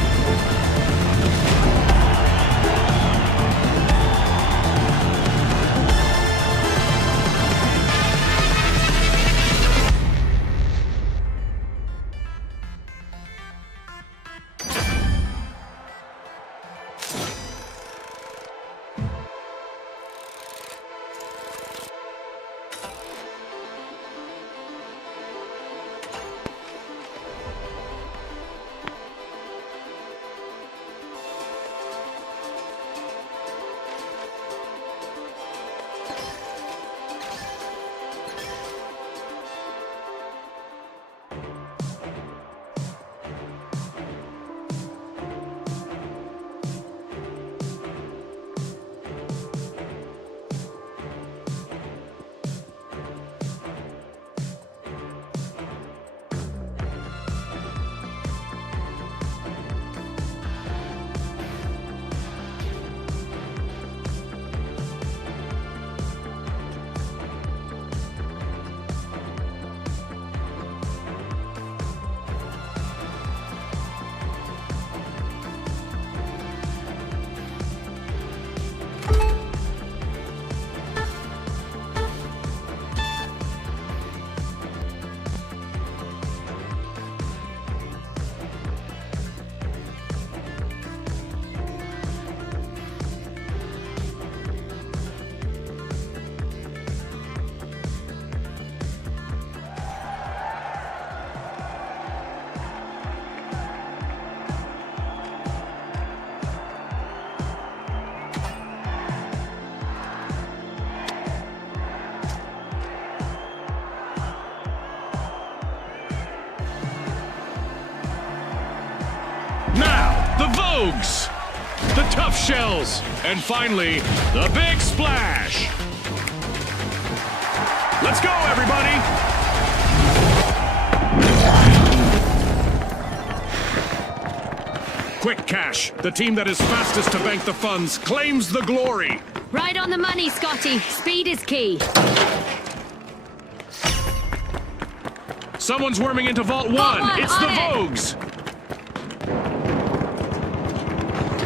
Vogues, the Tough Shells, and finally, the Big Splash. Let's go, everybody! Quick Cash, the team that is fastest to bank the funds, claims the glory. Right on the money, Scotty. Speed is key. Someone's worming into Vault 1. One, It's on the it. Vogues.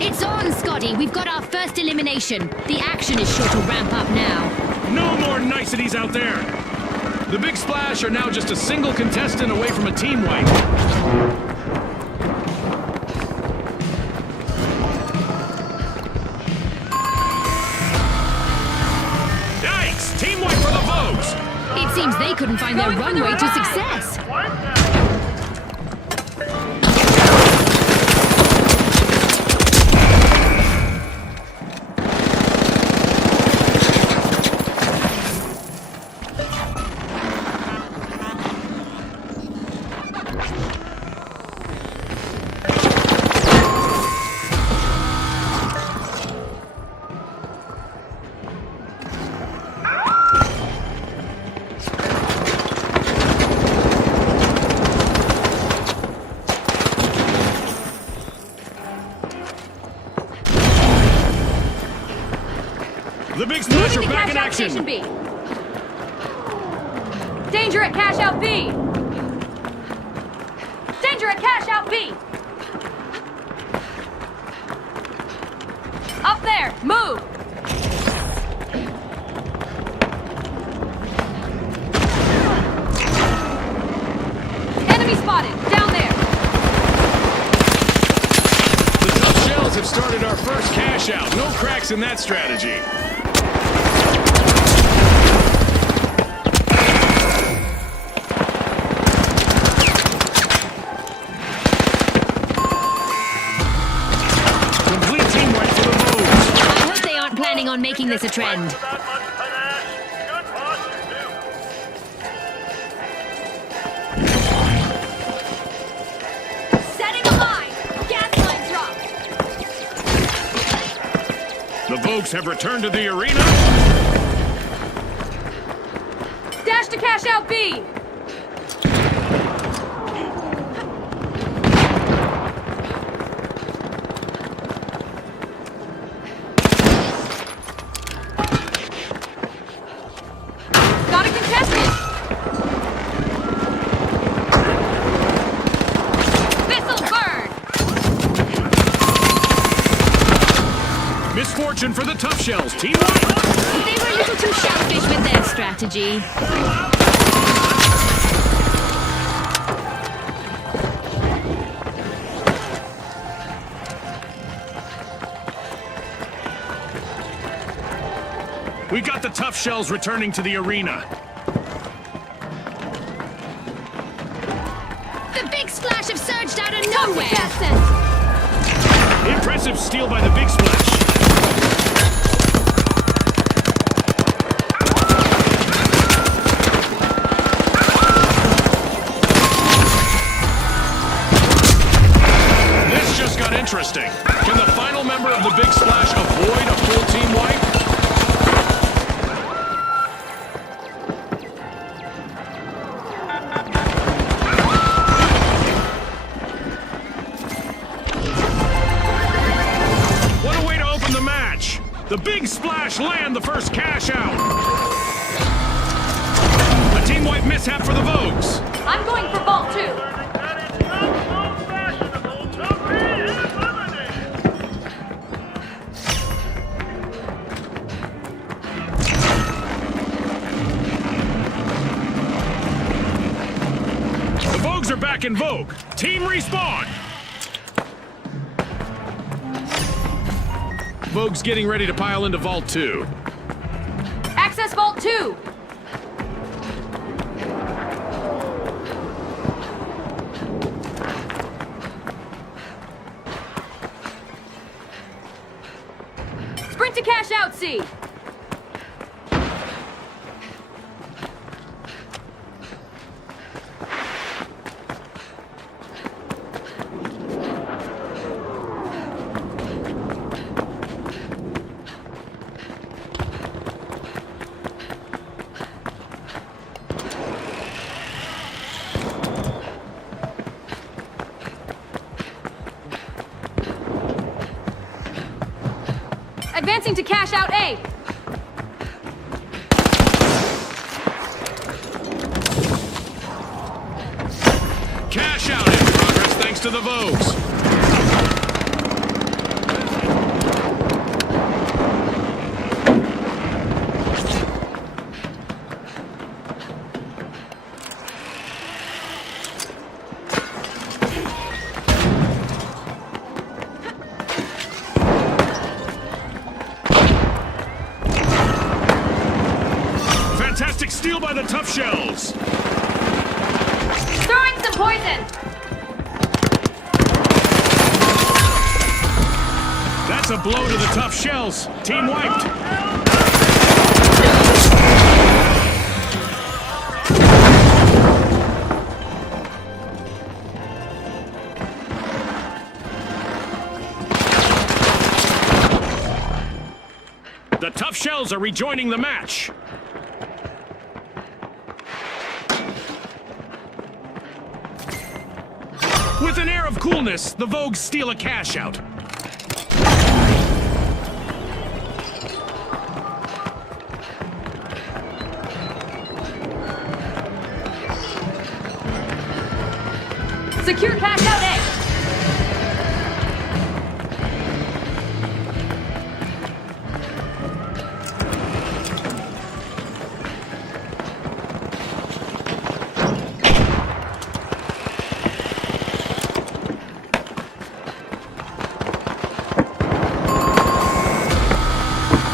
It's on, Scotty. We've got our first elimination. The action is sure to ramp up now. No more niceties out there. The Big Splash are now just a single contestant away from a team wipe. Yikes! Team wipe for the Vogues. It seems they couldn't find their Going for the runway to ride. success. The Big Splash are Moving to back cash in out action. station B. Danger at cash out B. Danger at cash out B. Up there, move. Enemy spotted, down there. The Tough Shells have started our first cash out. No cracks in that strategy. Complete team wipe for the Vogues. I hope they aren't planning on making this a trend. That much panache. Good posture, too. Setting a line. Gas line drop. The Vogues have returned to the arena. Dash to cash out B. Got a contestant. This'll burn. Misfortune for the Tough Shells. Team wipe. They were a little too shellfish with their strategy. We got the Tough Shells returning to the arena. The Big Splash have surged out of Toxic nowhere. gas sense. Impressive steal by the Big Splash. This just got interesting. Can the final member of the Big Splash avoid a full team wipe? What a way to open the match! The Big Splash land the first cash out. A team wipe mishap for the Vogues. I'm going for Vault 2. That is not so fashionable to be eliminated. The Vogues are back in vogue. Team respawn. Vogue's getting ready to pile into Vault 2. Access Vault 2. Sprint to cash out C. Advancing to cash out A. Cash out in progress thanks to the Vogues. Fantastic steal by the Tough Shells. Throwing some poison. That's a blow to the Tough Shells. Team wiped. The Tough Shells are rejoining the match. With an air of coolness, the Vogues steal a cash out. Secure cash out A.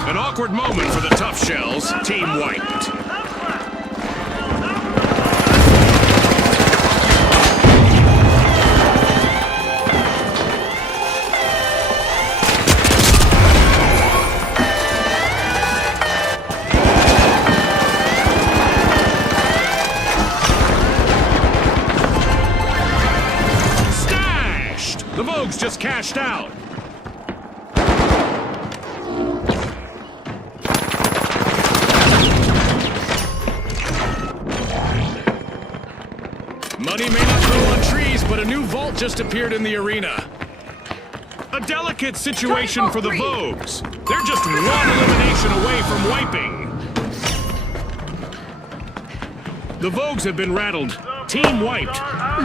An awkward moment for the Tough Shells. Team wiped. Stashed! The Vogues just cashed out. Money may not grow on trees, but a new vault just appeared in the arena. A delicate situation for the Vogues. They're just one elimination away from wiping. The Vogues have been rattled. Team wiped.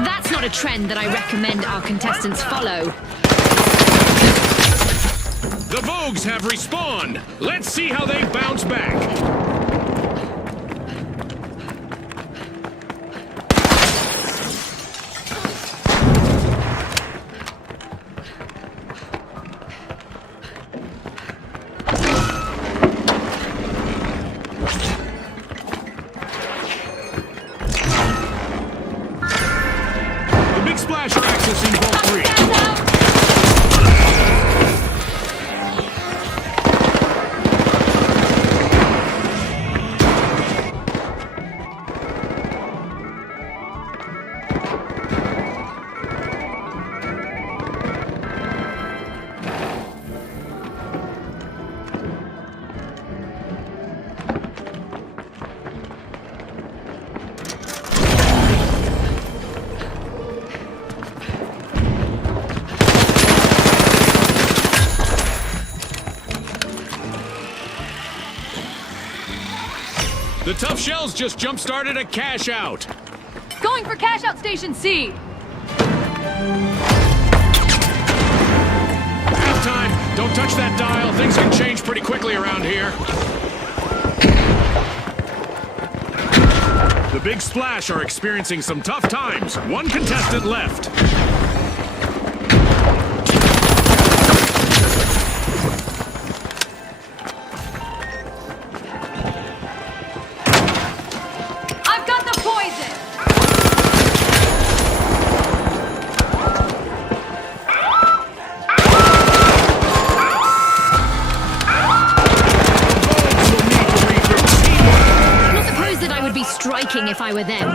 That's not a trend that I recommend our contestants follow. The Vogues have respawned. Let's see how they bounce back. The Big Splash are accessing Vault 3. The Tough Shells just jump-started a cash out. Going for cash out station C. Halftime. Don't touch that dial. Things can change pretty quickly around here. The Big Splash are experiencing some tough times. One contestant left. I've got the poison. Not suppose that I would be striking if I were them.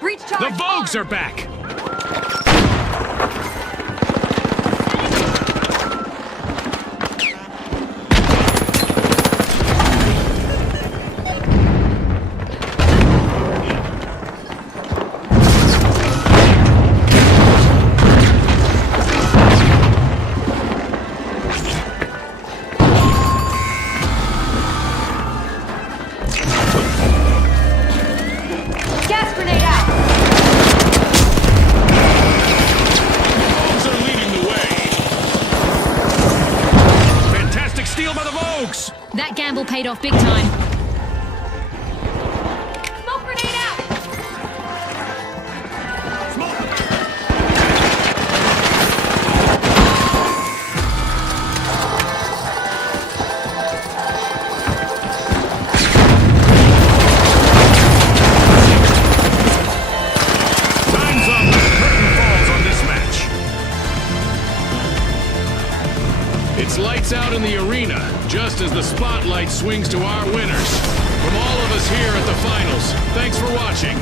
Breach charge. The Vogues are back. paid off big time. Smoke grenade out! Time's up. Curtain falls on this match. It's lights out in the arena, just as the spotlight swings to our winners. From all of us here at the finals, thanks for watching.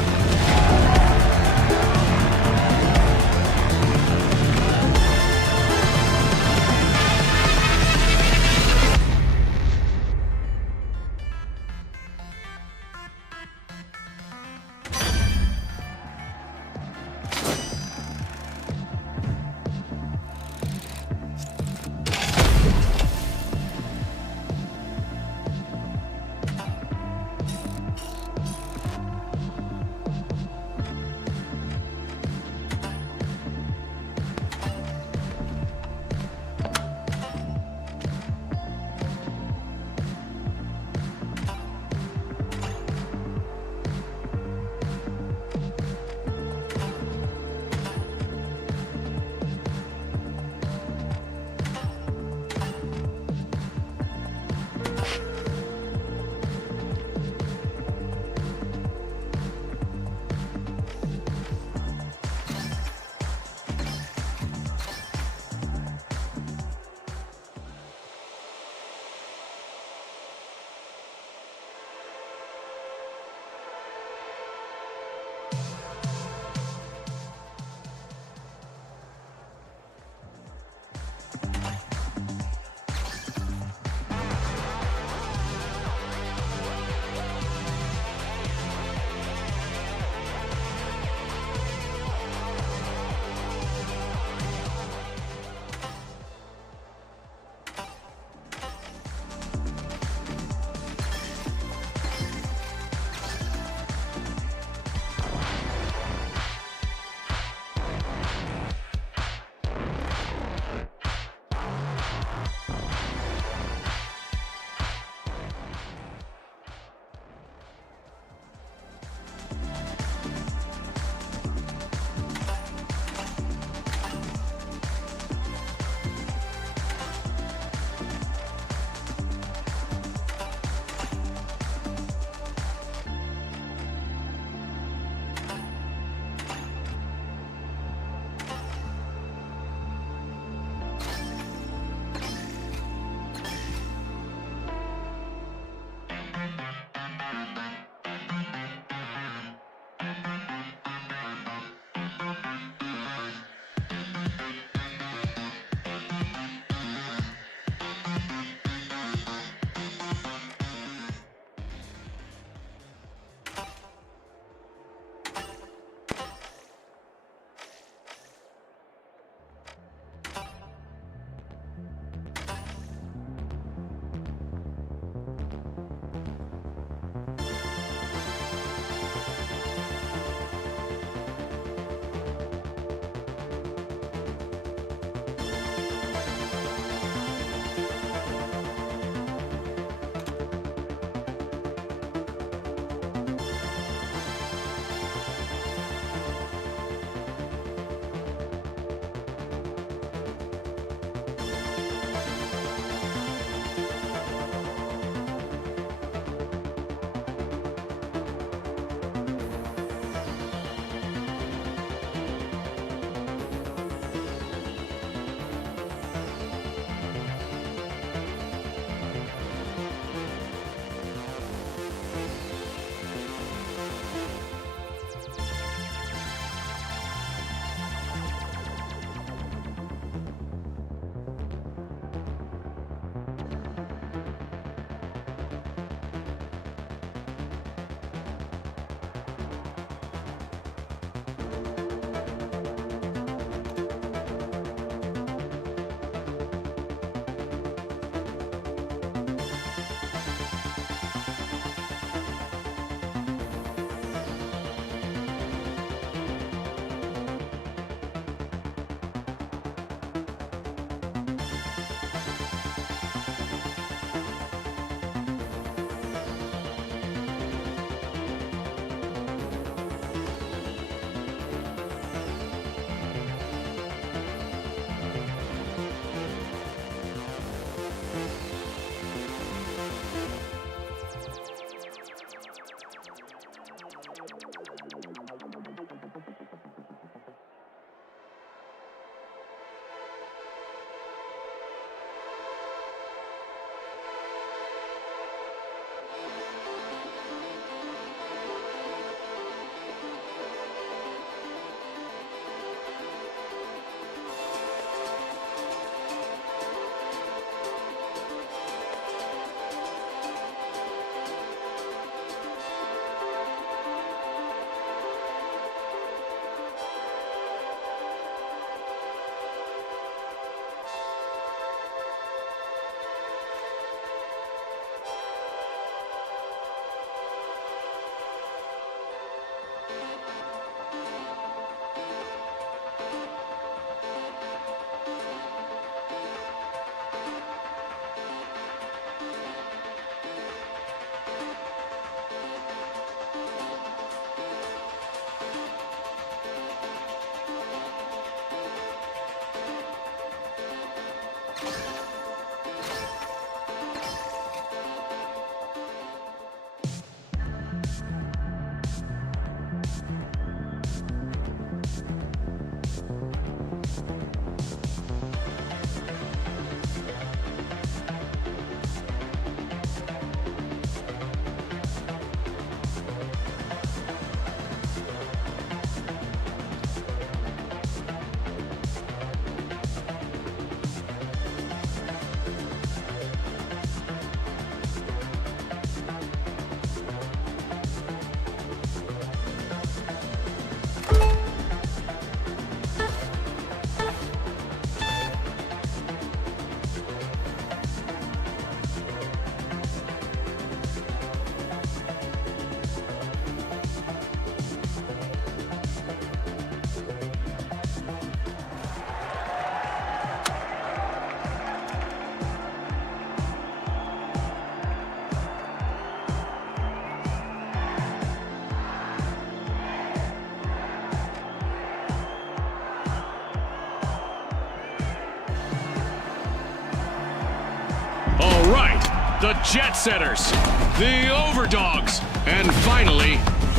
The Jet Setters, the Overdogs, and finally,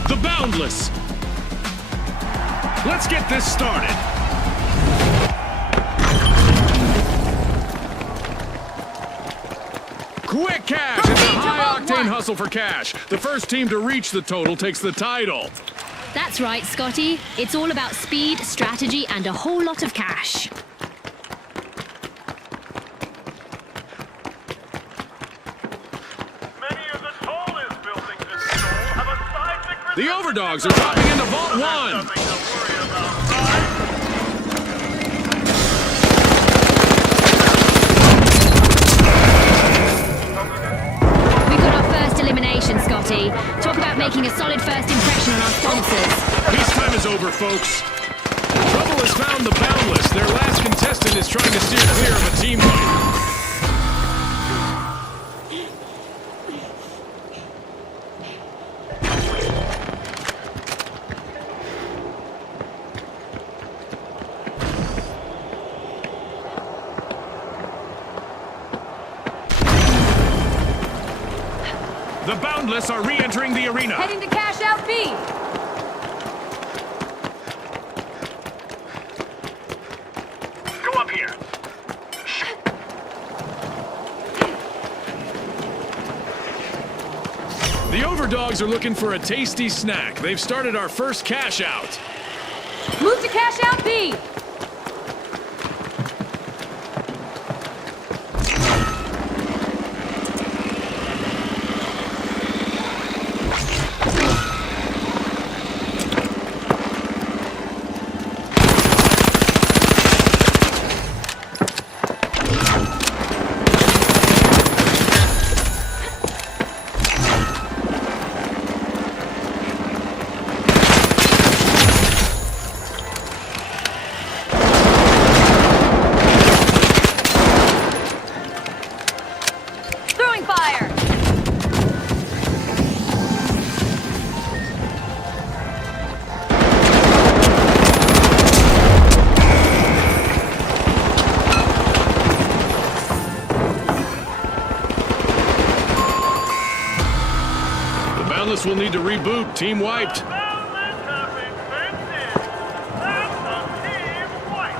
the Boundless. Let's get this started. Quick cash! It's a Proceed to vote high-octane one. hustle for cash. The first team to reach the total takes the title. That's right, Scotty. It's all about speed, strategy, and a whole lot of cash. Many of the tallest buildings in Seoul have a seismic The Overdogs are dropping into Vault 1. Nothing to worry about. Size. We've got our first elimination, Scotty. Talk about making a solid first impression on our sponsors. Peacetime is over, folks. Trouble has found the Boundless. Their last contestant is trying to steer clear of a team fight. The Boundless are re-entering the arena. Heading to cash out B. Go up here. The Overdogs are looking for a tasty snack. They've started our first cash out. Move to cash out B. Throwing fire. The Boundless will need to reboot. Team wiped. Boundless have been fenced in. That's a team fight.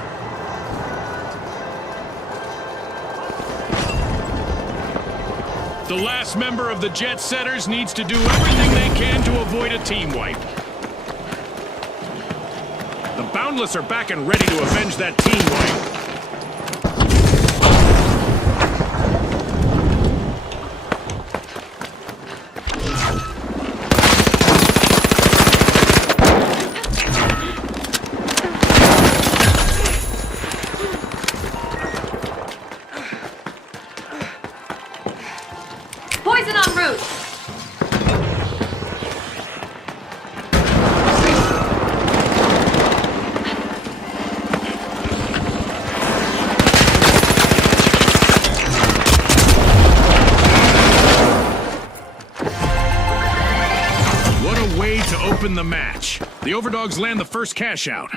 The last member of the Jet Setters needs to do everything they can to avoid a team wipe. The Boundless are back and ready to avenge that team wipe. Poison en route. What a way to open the match. The Overdogs land the first cash out.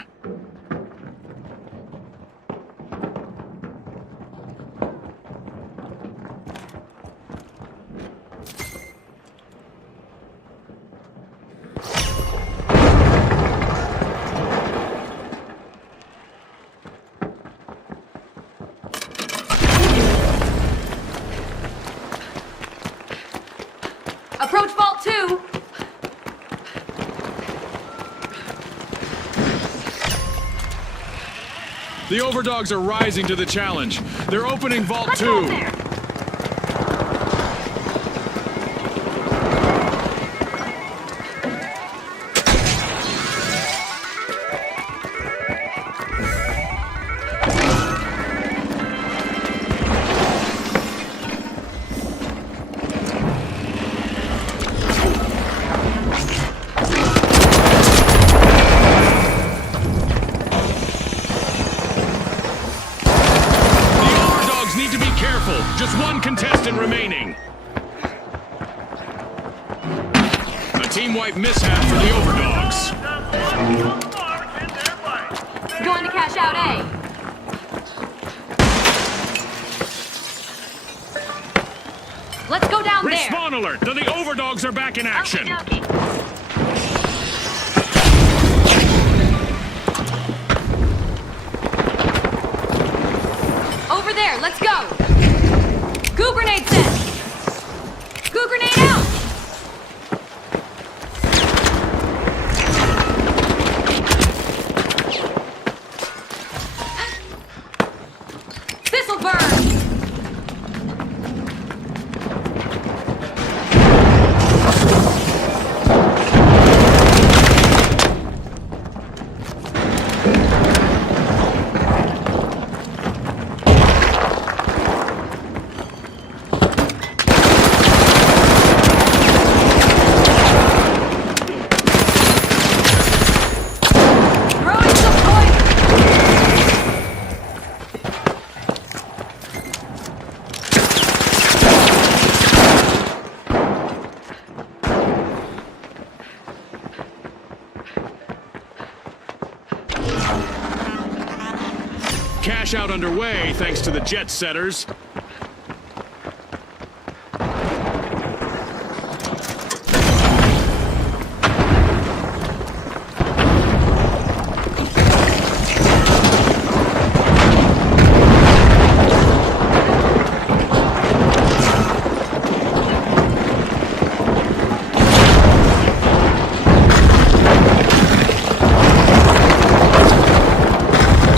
Approach vault 2. The Overdogs are rising to the challenge. They're opening Vault Let's 2. go there. Just one contestant remaining. A team wipe mishap for the Overdogs. Going to cash out A. Let's go down there. Respawn alert! The overdogs are back in action! Over there, let's go! Goo grenade set! Goo grenade out! This'll burn! Throwing some poison! Cash out underway thanks to the jet setters.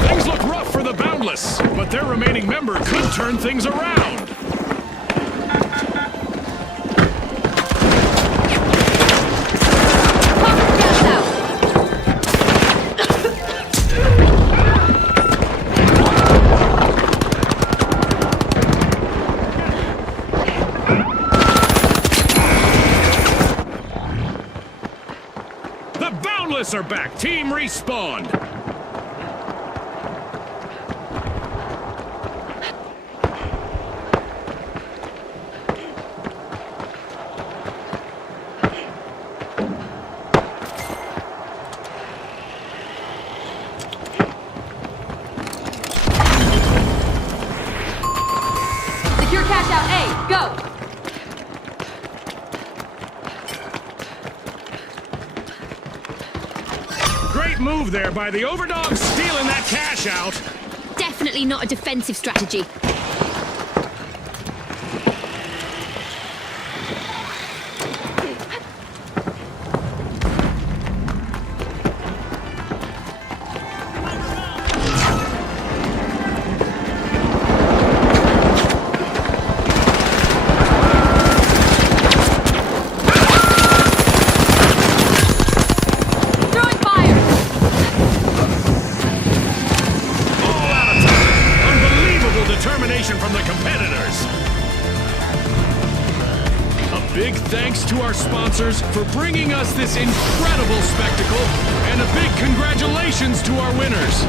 Things look rough for the Boundless, but their remaining member could turn things around. Pop the gas out! The Boundless are back. Team respawned. Secure cash out A, go! Great move there by the overdogs, stealing that cash out. Definitely not a defensive strategy. Throwing fire! All out of time. Unbelievable determination from the competitors. A big thanks to our sponsors for bringing us this incredible spectacle, and a big congratulations to our winners.